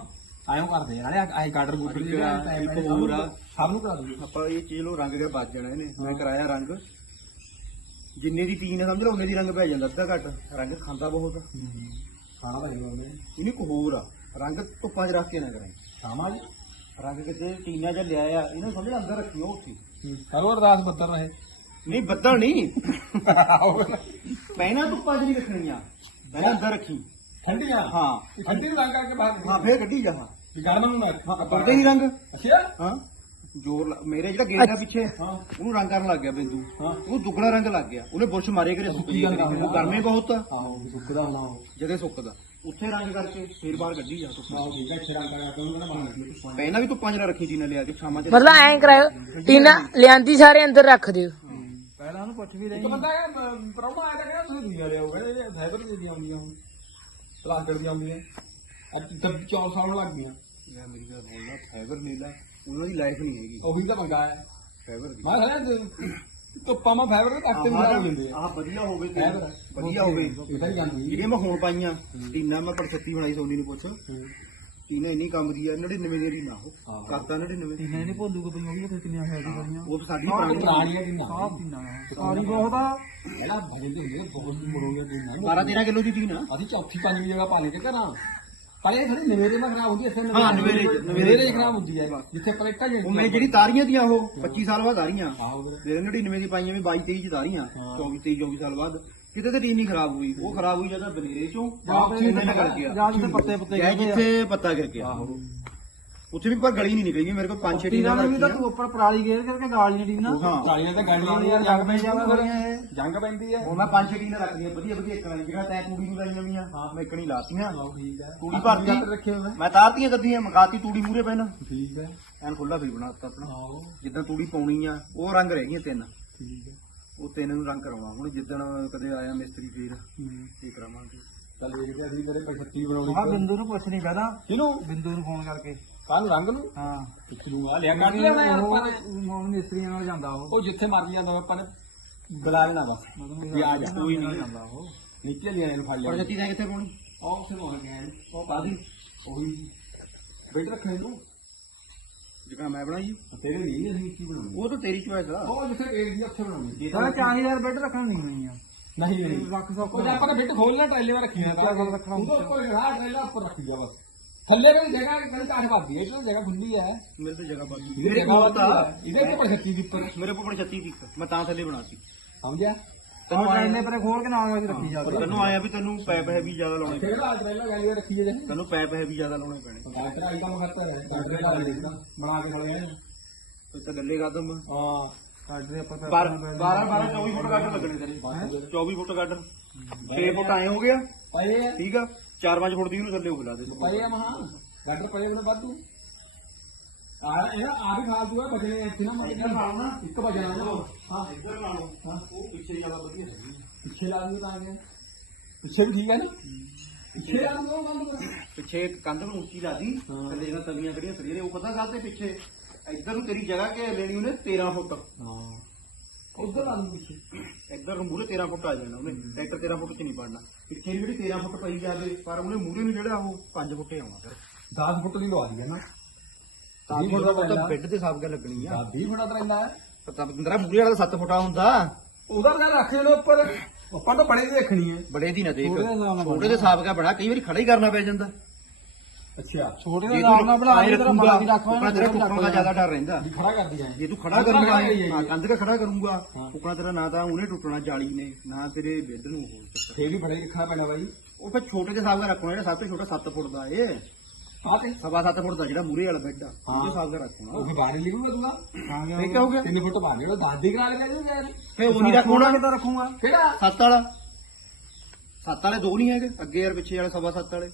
ਆਇਓ ਕਰਦੇ ਆ। ਨਾਲੇ ਆਹ ਗਾਡਰ ਗੁੱਡਰ ਜਿਹੜੇ ਇੱਕ ਹੋਰ ਆ। ਸਭ ਨੂੰ ਕਰਾ ਦੂਗੇ ਆਪਾਂ ਇਹ ਚੀਜ਼ ਲੋ ਰੰਗ ਦੇ ਬਚ ਜਾਣਾ ਇਹਨੇ। ਮੈਂ ਕਰਾਇਆ ਰੰਗ। ਜਿੰਨੇ ਦੀ ਹੈ ਸਮਝ ਲਓ ਉਹਨੇ ਦੀ ਰੰਗ ਪੈ ਜਾਂਦਾ ਅੱਧਾ ਘੱਟ। ਰੰਗ ਖਾਂਦਾ ਬਹੁਤ। ਆ। ਖਾਣਾ ਭਾਈ ਉਹਨੇ। ਇਹਨੇ ਇੱਕ ਹੋਰ ਆ। ਰੰਗ ਧੁੱਪਾਂ 'ਚ ਰੱਖ ਕੇ ਨਾ ਖਾਣਾ ਜੀ ਰੰਗ ਕਿਤੇ ਟੀਨਾਂ 'ਚ ਲਿਆ ਆ ਇਹਨੂੰ ਸਮਝ ਅੰਦਰ ਰੱਖਿਓ ਉੱਥੇ ਕਰੋ ਅਰਦਾਸ ਬੱਤਰ ਰਹੇ। ਨਹੀਂ ਬੱਦਲ ਨਹੀਂ। ਪਹਿਲਾਂ ਧੁੱਪਾਂ 'ਚ ਨਹੀਂ ਰੱਖਣੀਆਂ। ਪਹਿਲਾਂ ਅੰਦਰ ਰੱਖੀ। ਠੰਡੀਆਂ? ਹਾਂ। ਠੰਡੀ ਨੂੰ ਰੰਗ ਕਰਕੇ ਬਾਹਰ ਹਾਂ ਫੇਰ ਕੱਢੀ ਜਾ। ਹਾਂ ਗਰਮ ਨੂੰ ਨਾ ਕਰਦੇ ਹੀ ਰੰਗ। ਅੱਛਾ। ਹਾਂ। ਜੋਰ ਲਾ- ਮੇਰੇ ਜਿਹੜਾ ਗੇਟ ਦਾ ਪਿੱਛੇ ਹਾਂ। ਉਹਨੂੰ ਰੰਗ ਕਰਨ ਲੱਗ ਗਿਆ ਬਿੰਦੂ। ਹਾਂ। ਉਹ ਦੁੱਗਣਾ ਰੰਗ ਲੱਗ ਗਿਆ। ਉਹਨੇ ਬੁਰਸ਼ ਮਾਰੇ ਕਰੇ ਸੁੱਕ ਕੀ ਗੱਲ ਕਰ। ਰਿਹਾ? ਉਹ ਗਰਮੇ ਬਹੁਤ ਆ। ਆਹੋ ਸੁੱਕਦਾ ਉਹ। ਜਦੇ ਸੁੱਕਦਾ। ਉੱਥੇ ਰੰਗ ਕਰਕੇ ਫੇਰ ਬਾਹਰ ਕੱਢੀ ਜਾ ਧੁੱਪਾਂ ਆਹੋ ਠੀਕ ਹੈ ਇੱਥੇ ਰੰਗ ਕਰਕੇ ਉਹਨੂੰ ਕਹਿੰਦਾ ਮਾਰ ਪਹਿਲਾਂ ਵੀ ਧੁੱਪਾਂ 'ਚ ਨਾ ਰੱਖੀ ਟੀਨਾ ਲਿਆ ਕੇ ਸ਼ਾਮਾਂ 'ਚ। ਮਤਲਬ ਐਂ ਕਰਾਇਓ ਟੀਨਾ ਲਿਆਂਦੀ ਸਾਰੇ ਅੰਦਰ ਰੱਖ ਦਿਓ। ਪਹਿਲਾਂ ਉਹਨੂੰ ਪੁੱਛ ਵੀ ਇੱਕ ਬੰਦਾ ਹੈ ਪ੍ਰੋਮਾ ਆਇਆ ਤਾਂ ਕਹਿੰਦਾ ਤੁਸੀਂ ਦੁਨੀਆ ਲਿਆਓਗੇ ਇਹ ਫਾਈਬਰ ਦੀਆਂ ਆਉਂਦੀਆਂ ਹੁਣ। ਪਲਾਸਟਿਕ ਦੀਆਂ ਆਉਂਦੀਆਂ। ਅੱਜ ਤੱਕ 4 ਸਾਲ ਲੱਗ ਗਈਆਂ। ਯਾਰ ਮੇਰੀ ਗੱਲ ਲਾ ਫਾਈਬਰ ਨੀਲਾ। ਉਹਨਾਂ ਦੀ ਲਾਈਫ ਨਹੀਂ ਹੈਗੀ। ਉਹੀ ਤਾਂ ਪੰਗਾ ਹੈ। ਫਾਈਬਰ ਦੀ ਮੈਂ ਕਹਿੰਦਾ ਧੁੱਪਾਂ ਮਾ ਫਾਈਬਰ ਦੇ ਕੱਟ ਹੋ ਜਾਂਦੇ ਆ। ਆਹ ਵਧੀਆ ਹੋਵੇ ਤੇ ਵਧੀਆ ਹੋਵੇ। ਇਹ ਤਾਂ ਹੀ ਗੱਲ ਹੋਈ। ਜਿਹੜੀਆਂ ਮੈਂ ਹੁਣ ਪਾਈਆਂ ਟੀਨਾ ਮੈਂ 75 ਬਣਾਈ ਸੋਨੀ ਨੂੰ ਪੁੱਛ। ਟੀਨਾ ਇੰਨੀ ਕੰਮ ਦੀ ਆ 99 ਦੀ ਟੀਨਾ ਉਹ ਹਾਂ। ਕਰਤਾ 99 ਕਿੰਨੇ ਨਹੀਂ ਭੋਲੂਗਾ ਪਈ ਹੋਗੀ ਤੇ ਕਿੰਨੀਆਂ ਹੈ ਦੀ ਕਰੀਆਂ। ਉਹ ਸਾਡੀ ਪੁਰਾਣੀ ਪੁਰਾਣੀਆਂ ਕਿੰਨਾ ਸਾਫ਼ ਪੀਣਾ ਸਾਰੀ ਬਹੁਤ ਆ। ਇਹਦਾ ਭਜਨ ਦੇ ਹੁੰਦੇ ਬਹੁਤ ਮਰੋਗੇ ਕਿੰਨਾ 12 13 ਕਿਲੋ ਦੀ ਟੀਨਾ ਅਸੀਂ ਚੌਥੀ ਪੰਜਵੀਂ ਜਗ੍ਹਾ ਪਾ ਲੈਂਦੇ ਘਰਾਂ। ਇਹ ਥੋੜੀ ਨਵੇਰੇ ਮਾ ਖਰਾਬ ਹੁੰਦੀ ਐ ਇੱਥੇ ਹਾਂ, ਨਵੇਰੇ ਚ, ਨਵੇਰੇ ਹੀ ਖਰਾਬ ਹੁੰਦੀ ਹੈ ਜਿੱਥੇ ਪਲੇਟਾਂ ਉਹ ਮੈਂ ਜਿਹੜੀ ਤਾਰੀਆਂ ਦੀਆਂ ਉਹ 25 ਸਾਲ ਬਾਅਦ ਤਾਰੀਆਂ। ਆਹੋ ਵੀਰੇ। ਜਿਹੜੇ 99 ਦੀ ਪਾਈਆਂ ਵੀ 22 23 ਚ ਤਾਰੀਆਂ ਹਾਂ। 24 23 24 ਸਾਲ ਬਾਅਦ। ਕਿਤੇ ਤੇ ਟੀਨ ਨਹੀਂ ਖਰਾਬ ਹੋਈ। ਉਹ ਖਰਾਬ ਹੋਈ ਜਦੋਂ ਬਨੇਰੇ ਚੋਂ ਜਾਂ ਜਿੱਥੇ ਪੱਤੇ ਪੁੱਤੇ ਜਾਂ ਜਿੱਥੇ ਪੱਤਾ ਗਿਰ ਗਿਆ। ਆਹੋ। ਉੱਥੇ ਵੀ ਪਰ ਗਲੀ ਨਹੀਂ ਨਿਕਲੀ ਮੇਰੇ ਕੋਲ ਪੰਜ ਛੇ ਟੀਨਾ ਟੀਨਾਂ ਨੇ ਵੀ ਤਾਂ ਤੂੰ ਉੱਪਰ ਪਰਾਲੀ ਗੇਰ ਕਰਕੇ ਗਾਲ ਨਹੀਂ ਟੀਨਾ ਹਾਂ। ਗਾਲੀਆਂ ਤਾਂ ਗਾਲੀਆਂ ਯਾਰ ਜੰਗ ਪੈ ਜਾਵਾ ਫਿਰ। ਇਹ ਜੰਗ ਪੈਂਦੀ ਹੈ ਹੁਣ ਮੈਂ ਪੰਜ ਛੇ ਟੀਨਾਂ ਰੱਖਦੀਆਂ ਵਧੀਆ ਵਧੀਆ ਇੱਕ ਨਾਲ ਜਿਹੜਾ ਤੈਂ ਤੂੜੀ ਨੂੰ ਲਾਈਆਂ ਵੀਆਂ ਮੈਂ ਇੱਕ ਨਹੀਂ ਲਾਤੀਆਂ। ਠੀਕ ਹੈ ਤੂੜੀ ਭਰਤੀ ਰੱਖੇ ਹੋਏ ਮੈਂ। ਤਾਰਤੀਆਂ ਗੱਦੀਆਂ ਮਕਾਤੀ ਤੂੜੀ ਮੂਰੇ ਪਹਿਲਾਂ ਠੀਕ ਹੈ ਐਨ ਖੁੱਲਾ ਫੀਲ ਬਣਾਤਾ ਆਪਣਾ। ਜਿੱਦਾਂ ਤੂੜੀ ਪਾਉਣੀ ਆ ਉਹ ਰੰਗ ਰਹਿ ਗਈਆਂ ਤਿੰਨ। ਠੀਕ ਹੈ ਉਹ ਤਿੰਨ ਨੂੰ ਰੰਗ ਕਰਾਉਣਾ ਹੁਣ ਜਿੱਦਣ ਕਦੇ ਆਇਆ ਮਿਸਤਰੀ ਫੇਰ ਇਹ ਕਰਾਵਾਂਗੇ। ਚੱਲ ਵੇਖਦੇ ਅਸੀਂ ਮੇਰੇ 75 ਹਾਂ ਬਣਾਉਣੀ ਬਿੰਦੂ ਨੂੰ ਪੁੱਛ ਨਹੀਂ ਪਹਿਲਾਂ। ਕਿਹਨੂੰ? ਬਿੰਦੂ ਨੂੰ ਫੋਨ ਕਰਕੇ। ਕੱਲ ਰੰਗ ਨੂੰ? ਹਾਂ। ਕਿੱਥੋਂ ਆ ਲਿਆ ਕੱਢ ਲਿਆ ਯਾਰ ਆਪਾਂ ਨੇ। ਉਹ ਉਹ ਮਿਸਤਰੀਆਂ ਨਾਲ ਜਾਂਦਾ ਉਹ। ਉਹ ਜਿੱਥੇ ਮਰਜ਼ੀ ਜਾਂਦਾ ਆਪਾਂ ਨੇ। ਗਲਾ ਲੈਣਾ ਬਸ ਮਤਲਬ ਵੀ ਆ ਜਾ ਕੋਈ ਨਹੀਂ। ਜਾਂਦਾ ਉਹ। ਨਿਕਲ ਲਿਆ ਇਹਨੂੰ ਫੜ ਲਿਆ। ਪਰ ਜੱਤੀ ਦਾ ਕਿੱਥੇ ਪਾਉਣੀ? ਉਹ ਉੱਥੇ ਨੂੰ ਆ ਗਿਆ ਉਹ ਪਾਦੀ ਉਹੀ। ਬੈਠ ਰੱਖੇ ਨੂੰ। ਜਿਕਾ ਮੈਂ ਬਣਾਈ ਤੇਰੇ ਨਹੀਂ ਅਸੀਂ ਕੀ ਬਣਾਉਣੀ? ਉਹ ਤਾਂ ਤੇਰੀ ਚੋਇਸ ਆ। ਉਹ ਜਿੱਥੇ ਦੀ ਉੱਥੇ ਬਣਾਉਣੀ। ਤਾਂ 4000 ਬੈੱਡ ਰੱਖਣ ਨਹੀਂ ਹੋਣੀਆਂ। ਨਹੀਂ ਨਹੀਂ। ਰੱਖ ਸੌ ਉਹ ਆਪਾਂ ਬਿੱਟ ਖੋਲਣਾ ਟ੍ਰੇਲੇ ਵਿੱਚ ਰੱਖੀਆਂ ਕਿਆ ਗੱਲ ਰੱਖਣਾ ਉਹ ਕੋਈ ਰਾਹ ਟ੍ਰੇਲਾ ਉੱਪਰ ਰੱਖੀ ਜਾ ਬਸ। ਥੱਲੇ ਵੀ ਜਗ੍ਹਾ ਕਹਿੰਦੇ ਕਾਠ ਭਾਦੀ ਹੈ ਇਹ ਜਗ੍ਹਾ ਖੁੱਲੀ ਹੈ ਮੇਰੇ ਤੇ ਜਗ੍ਹਾ ਇਹਦੇ ਮੇਰੇ ਕੋਲ ਤਾਂ ਇਹਦੇ ਉੱਤੇ ਪੜਛੱਤੀ ਦੀ ਉੱਪਰ। ਮੇਰੇ ਕੋਲ 36 ਦੀ ਮੈਂ ਤਾਂ ਥੱਲੇ ਬਣਾਤੀ ਸਮਝਿਆ? ਤੈਨੂੰ ਇੰਨੇ ਪਰੇ ਖੋਲ ਕੇ ਨਾਲ ਰੱਖੀ ਜਾ ਤੈਨੂੰ ਆਇਆ ਵੀ ਤੈਨੂੰ ਪੈਪ ਹੈ ਵੀ ਜ਼ਿਆਦਾ ਲਾਉਣੇ ਪੈਣੇ। ਕਿਹੜਾ ਟ੍ਰੇਲਰ ਗਾਲੀ ਰੱਖੀ ਜੇ। ਤੈਨੂੰ ਪੈਪ ਹੈ ਵੀ ਜ਼ਿਆਦਾ ਲਾਉਣੇ ਪੈਣੇ। ਡਾਕਟਰ ਆਈ ਕੰਮ ਕਰਤਾ ਹੈ ਡਾਕਟਰ ਦਾ ਦੇਖਦਾ। ਬਣਾ ਕੇ ਖੜੇ ਨੇ। ਤੇ ਤਾਂ ਗੱਲੇ ਕਦਮ ਹਾਂ। ਕੱਢਦੇ ਆਪਾਂ 12 12 24 ਫੁੱਟ ਗੱਡ ਲੱਗਣੇ ਤੇਰੇ। 24 ਫੁੱਟ ਗੱਡ 6 ਫੁੱਟ ਆਏ ਹੋ ਗਿਆ। ਪਏ ਆ। ਠੀਕ ਆ? 4-5 ਫੁੱਟ ਦੀ ਉਹਨੂੰ ਥੱਲੇ ਉਗਲਾ ਦੇ। ਪਏ ਆ ਮਹਾ। ਗਾਡਰ ਪਏ ਉਹਨੇ ਵਾਧੂ। ਆ ਇਹ ਆ ਵੀ ਖਾ ਦੂਆ ਬਜਣੇ ਇੱਥੇ ਨਾ। ਮੈਂ ਇੱਧਰ ਲਾਉਣਾ ਇੱਕ ਵਜਣਾ ਨਾ ਹਾਂ। ਇੱਧਰ ਲਾ ਲਓ ਹਾਂ। ਉਹ ਪਿੱਛੇ ਜ਼ਿਆਦਾ ਵਧੀਆ ਹੈਗੀ। ਪਿੱਛੇ ਲਾ ਦੂੰ ਤਾਂ ਆ ਪਿੱਛੇ ਵੀ ਠੀਕ ਹੈ ਨਾ? ਪਿੱਛੇ ਲਾ ਦੂੰ ਬੰਦ ਕਰ ਪਿੱਛੇ ਕੰਧ ਨੂੰ ਉੱਚੀ ਲਾਦੀ ਹਾਂ। ਥੱਲੇ ਇਹਨਾਂ ਤਵੀਆਂ ਕਿਹੜੀਆਂ ਨੇ ਉਹ ਪਤਾ ਗੱਲ ਤੇ ਪਿੱਛੇ। ਇੱਧਰ ਨੂੰ ਤੇਰੀ ਜਗ੍ਹਾ ਕਿ ਲੈਣੀ ਉਹਨੇ 13 ਫੁੱਟ। ਹਾਂ। ਉਧਰ ਪਿੱਛੇ ਇੱਧਰ ਨੂੰ ਮੂਰੇ 13 ਫੁੱਟ ਆ ਜਾਣਾ ਉਹਨੇ। ਟਰੈਕਟਰ 13 ਫੁੱਟ ਚ ਨਹੀਂ ਪੜਨਾ। ਪਿੱਛੇ ਜਿਹੜੀ 13 ਫੁੱਟ ਪਈ ਜਾਵੇ ਪਰ ਉਹਨੇ ਮੂਰੇ ਨੂੰ ਜਿਹੜਾ ਉਹ 5 ਫੁੱਟੇ ਆਉਣਾ ਫਿਰ। 10 ਫੁੱਟ ਦੀ ਲਵਾ ਦੀ ਹੈ ਨਾ। ਤਾਂ ਫੁੱਟ ਦਾ ਤਾਂ। ਬੈੱਡ ਦੇ ਹਿਸਾਬ ਨਾਲ ਲੱਗਣੀ ਆ। 20 ਫੁੱਟ ਦਾ ਰਹਿੰਦਾ ਹੈ। ਪਤਾ ਬੰਦਰਾ ਮੂਰੇ ਵਾਲਾ 7 ਫੁੱਟਾ ਹੁੰਦਾ। ਉਹਦਾ ਤਾਂ ਰੱਖ ਲੈਣਾ ਉੱਪਰ। ਉੱਪਰ ਤਾਂ ਬੜੇ ਦੀ ਦੇਖਣੀ ਹੈ। ਬੜੇ ਦੀ ਨਾ ਦੇਖ। ਛੋਟੇ ਦੇ ਹਿਸਾਬ ਕਾ ਬਣਾ। ਕਈ ਵਾਰੀ ਖੜਾ ਹੀ ਕਰਨਾ ਪੈ ਜਾਂਦਾ। ਅੱਛਾ। ਛੋਟੇ ਦੇ ਨਾਲ ਨਾਲ ਬਣਾ ਐਂ ਲਈ ਤੇਰਾ ਮਾਰ ਵੀ ਰੱਖਵਾ ਤੇਰਾ ਟੁੱਟਣ ਦਾ ਜ਼ਿਆਦਾ ਡਰ ਰਹਿੰਦਾ। ਵੀ ਖੜਾ ਕਰਦੀ ਹੈ ਜੇ ਤੂੰ ਖੜਾ ਕਰੂਗਾ ਹੀ। ਕੰਧ ਕੇ ਖੜਾ ਕਰੂਗਾ। ਹਾਂ। ਉਪਣਾ ਤੇਰਾ ਨਾ ਤਾਂ ਉਹਨੇ ਟੁੱਟਣਾ ਜਾਲੀ ਨੇ ਨਾ ਤੇਰੇ ਬੈੱਡ ਨੂੰ ਉਹ। ਫੇਰ ਵੀ ਫੜੇ ਰੱਖਣਾ ਪੈਣਾ ਬਾਈ। ਉਹ ਫਿਰ ਛੋਟੇ ਦੇ ਹਿਸਾਬ ਨਾਲ ਰੱਖਣਾ ਜਿਹੜਾ ਸਭ ਤੋਂ ਛੋਟਾ 7 ਫੁੱਟ ਦਾ ਏ ਆ ਤੇ। ਸਵਾ 7 ਫੁੱਟ ਦਾ ਜਿਹੜਾ ਮੂਰੇ ਵਾਲਾ ਬੈੱਡ ਆ। ਉਹਦੇ ਹਿਸਾਬ ਨਾਲ ਰੱਖਣਾ। ਉਹ ਫੇ ਬਾਹਰ ਲਿਖੂਗਾ ਤੂੰ ਆ ਗਿਆ ਠੀਕ ਹੋ ਗਿਆ? 3 ਫੁੱਟ ਬਾਹਰ ਜਿਹੜਾ ਦਾਦੀ ਕਰਾ ਲੈ ਜਾਊਗਾ ਯਾਰ ਫੇ ਉਹ ਨਹੀਂ ਰੱਖਣਾ ਕਿੱਦਾਂ ਰੱਖੂਗਾ? ਕਿਹੜਾ? 7 ਵਾਲਾ। 7 ਵਾਲੇ ਦੋ ਨਹੀਂ ਹੈਗੇ ਅੱਗੇ ਯਾਰ ਪਿੱਛੇ ਵਾਲੇ ਸਵਾ 7 ਵਾਲੇ।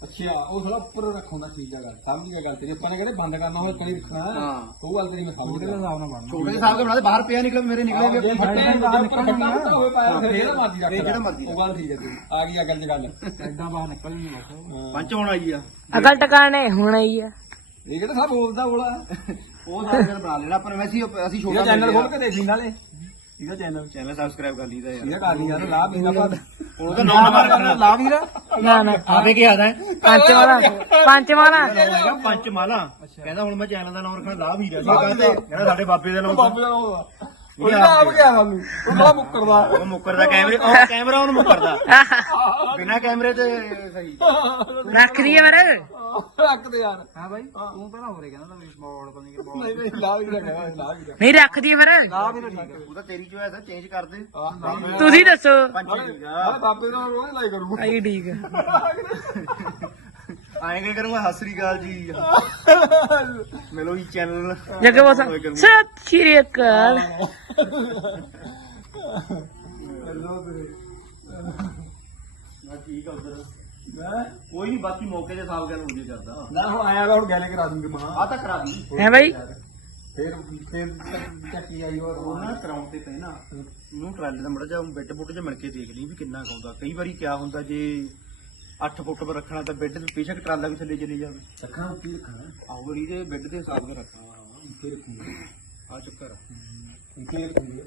ਅੱਛਾ ਉਹ ਥੋੜਾ ਉੱਪਰ ਰੱਖਾਂਦਾ ਠੀਕ ਹੈ ਗੱਲ ਸਮਝ ਗਿਆ ਗੱਲ ਤੇਰੀ ਆਪਾਂ ਨੇ ਕਿਹੜੇ ਬੰਦ ਕਰਨਾ ਹੋਵੇ ਕਣੀ ਰੱਖਣਾ। ਉਹ ਗੱਲ ਤੇਰੀ ਮੈਂ ਸਮਝ ਦੇ ਗਿਆ ਹਿਸਾਬ ਨਾਲ ਬਣਨਾ ਛੋਟੇ ਦੇ ਹਿਸਾਬ ਦੇ ਬਾਹਰ ਪਿਆ ਨਿਕਲੇ ਮੇਰੇ ਨਿਕਲੇ ਵੀ ਫੱਟੇ ਬਾਹਰ ਉੱਪਰ ਫੱਟਾ ਹੋਵੇ ਪਾਇਆ ਫਿਰ ਮਰਜ਼ੀ ਰੱਖ ਜਿਹੜਾ। ਮਰਜ਼ੀ ਉਹ ਗੱਲ ਠੀਕ ਹੈ ਤੇਰੀ। ਆ ਗਈ ਅਗਲ ਦੀ ਗੱਲ। ਐਦਾਂ ਬਾਹਰ ਨਿਕਲ ਨਹੀਂ ਬਸ। ਪੰਚ ਹੋਣਾ ਜੀ ਆ। ਅਕਲ ਟਿਕਾਣੇ ਹੋਣਾ ਹੀ ਆ। ਇਹ ਕਿਹੜਾ ਸਭ ਬੋਲਦਾ ਬੋਲਾ? ਉਹ ਤਾਂ ਫਿਰ ਬਣਾ ਲੈਣਾ ਪਰ ਵੈਸੇ ਅਸੀਂ ਛੋਟਾ ਚੈਨਲ ਖੋਲ ਕੇ ਦੇਖ ਲਈ ਨਾਲੇ ਇਹਦਾ ਚੈਨਲ ਚੈਨਲ ਸਬਸਕ੍ਰਾਈਬ ਕਰ ਲਈਦਾ ਇਹਦਾ ਯਾਰ ਕਰ ਲਈ ਯਾਰ ਲਾਭ ਇਹਦਾ ਬਾਅਦ ਉਹ ਤਾਂ ਨਾਮ ਨੰਬਰ ਰੱਖਣਾ ਲਾ ਵੀਰ। ਨਾ ਨਾ। ਆਵੇ ਕੀ ਆਦਾ ਪੰਜ ਮਾਲਾ ਪੰਜ ਮਾਲਾ ਹੈਗਾ ਪੰਚ ਮਾਲਾ ਕਹਿੰਦਾ ਹੁਣ ਮੈਂ ਚੈਨਲ ਦਾ ਨਾਮ ਰੱਖਣਾ ਲਾਭ ਹੀਰਾ ਜੀ ਕਹਿੰਦੇ ਜਿਹੜਾ ਸਾਡੇ ਬਾਬੇ ਦਾ ਨਾਮ ਬਾਬੇ ਦਾ ਹੋਦਾ ਉਹ ਆਪ ਗਿਆ ਸਾਨੂੰ। ਉਹ ਬੜਾ ਮੁੱਕਰਦਾ। ਉਹ ਮੁੱਕਰਦਾ ਕੈਮਰੇ ਉਹ ਕੈਮਰਾ ਉਹਨੂੰ ਮੁੱਕਰਦਾ। ਬਿਨਾ ਕੈਮਰੇ ਤੇ ਸਹੀ। ਰੱਖ ਦਈਏ ਫਿਰ। ਰੱਖਦੇ ਯਾਰ। ਹਾਂ ਬਾਈ ਤੂੰ ਪਹਿਲਾਂ ਹੋ ਰਿਹਾ ਕਹਿੰਦਾ ਵੀ ਬੋਲ ਪਤਾ ਨਹੀਂ ਕਿ ਬੋਲ ਨਹੀਂ ਨਹੀਂ ਲਾ ਵੀ ਰੱਖਿਆ ਲਾ ਵੀ ਨਹੀਂ ਰੱਖ ਦਈਏ ਫਿਰ। ਲਾ ਵੀਰ ਠੀਕ ਹੈ ਉਹ ਤਾਂ ਤੇਰੀ ਚੋਇਸ ਹੈ ਚੇਂਜ ਕਰ ਦੇ। ਰੱਖਿਆ ਤੁਸੀਂ ਦੱਸੋ। ਨਾਲੇ ਰੋਜ਼ ਲਾਈ ਕਰੂਗਾ। ਆਈ ਠੀਕ ਆ ਆਏ ਕੀ ਕਰੂੰਗਾ? ਸਤਿ ਸ੍ਰੀ ਅਕਾਲ ਜੀ। ਮਿਲੋ ਜੀ ਚੈਨਲ। ਜੱਗੇ ਬੋਸ ਸਤਿ ਸ਼੍ਰੀ ਅਕਾਲ। ਠੀਕ ਆ ਉਧਰ। ਮੈਂ ਕੋਈ ਨਹੀਂ ਬਾਕੀ ਮੌਕੇ ਦੇ ਹਿਸਾਬ ਨਾਲ ਹੁੰਦੀ ਕਰਦਾ ਨਾ ਹੁਣ ਆਇਆ ਵਾ ਹੁਣ ਗੈਲੇ ਕਰਾ ਦੂੰਗੇ ਮਾਂ। ਆ ਤਾਂ ਕਰਾ ਦੀ। ਹੈ ਬਾਈ? ਫਿਰ ਫਿਰ ਚੱਕੀ ਆਈ ਹੋਰ। ਉਹ ਨਾ ਕਰਾਉਣ ਤੇ ਪਏ ਨਾ। ਉਹਨੂੰ ਟਰਾਲੇ ਦਾ ਮੜਾ ਜਾ ਬੈੱਡ ਬੁੱਟ 'ਚ ਮਿਲ ਕੇ ਦੇਖ ਲਈ ਵੀ ਕਿੰਨਾ ਖਾਉਂਦਾ ਕਈ ਵਾਰੀ ਕਿਆ ਹੁੰਦਾ ਜੇ 8 ਫੁੱਟ ਪਰ ਰੱਖਣਾ ਤਾਂ ਬੈੱਡ ਤੇ ਬੇਸ਼ੱਕ ਟਰਾਲਾ ਵੀ ਥੱਲੇ ਚਲੇ ਜਾਵੇ। ਰੱਖਣਾ ਉੱਤੇ ਰੱਖਣਾ। ਆਓ ਵਾਰੀ ਦੇ ਬੈੱਡ ਦੇ ਹਿਸਾਬ ਨਾਲ ਰੱਖਣਾ। ਉੱਤੇ ਰੱਖੂਗੇ। ਆ ਚੱਕਰ ਆ। ਉੱਤੇ ਰੱਖੂਗੇ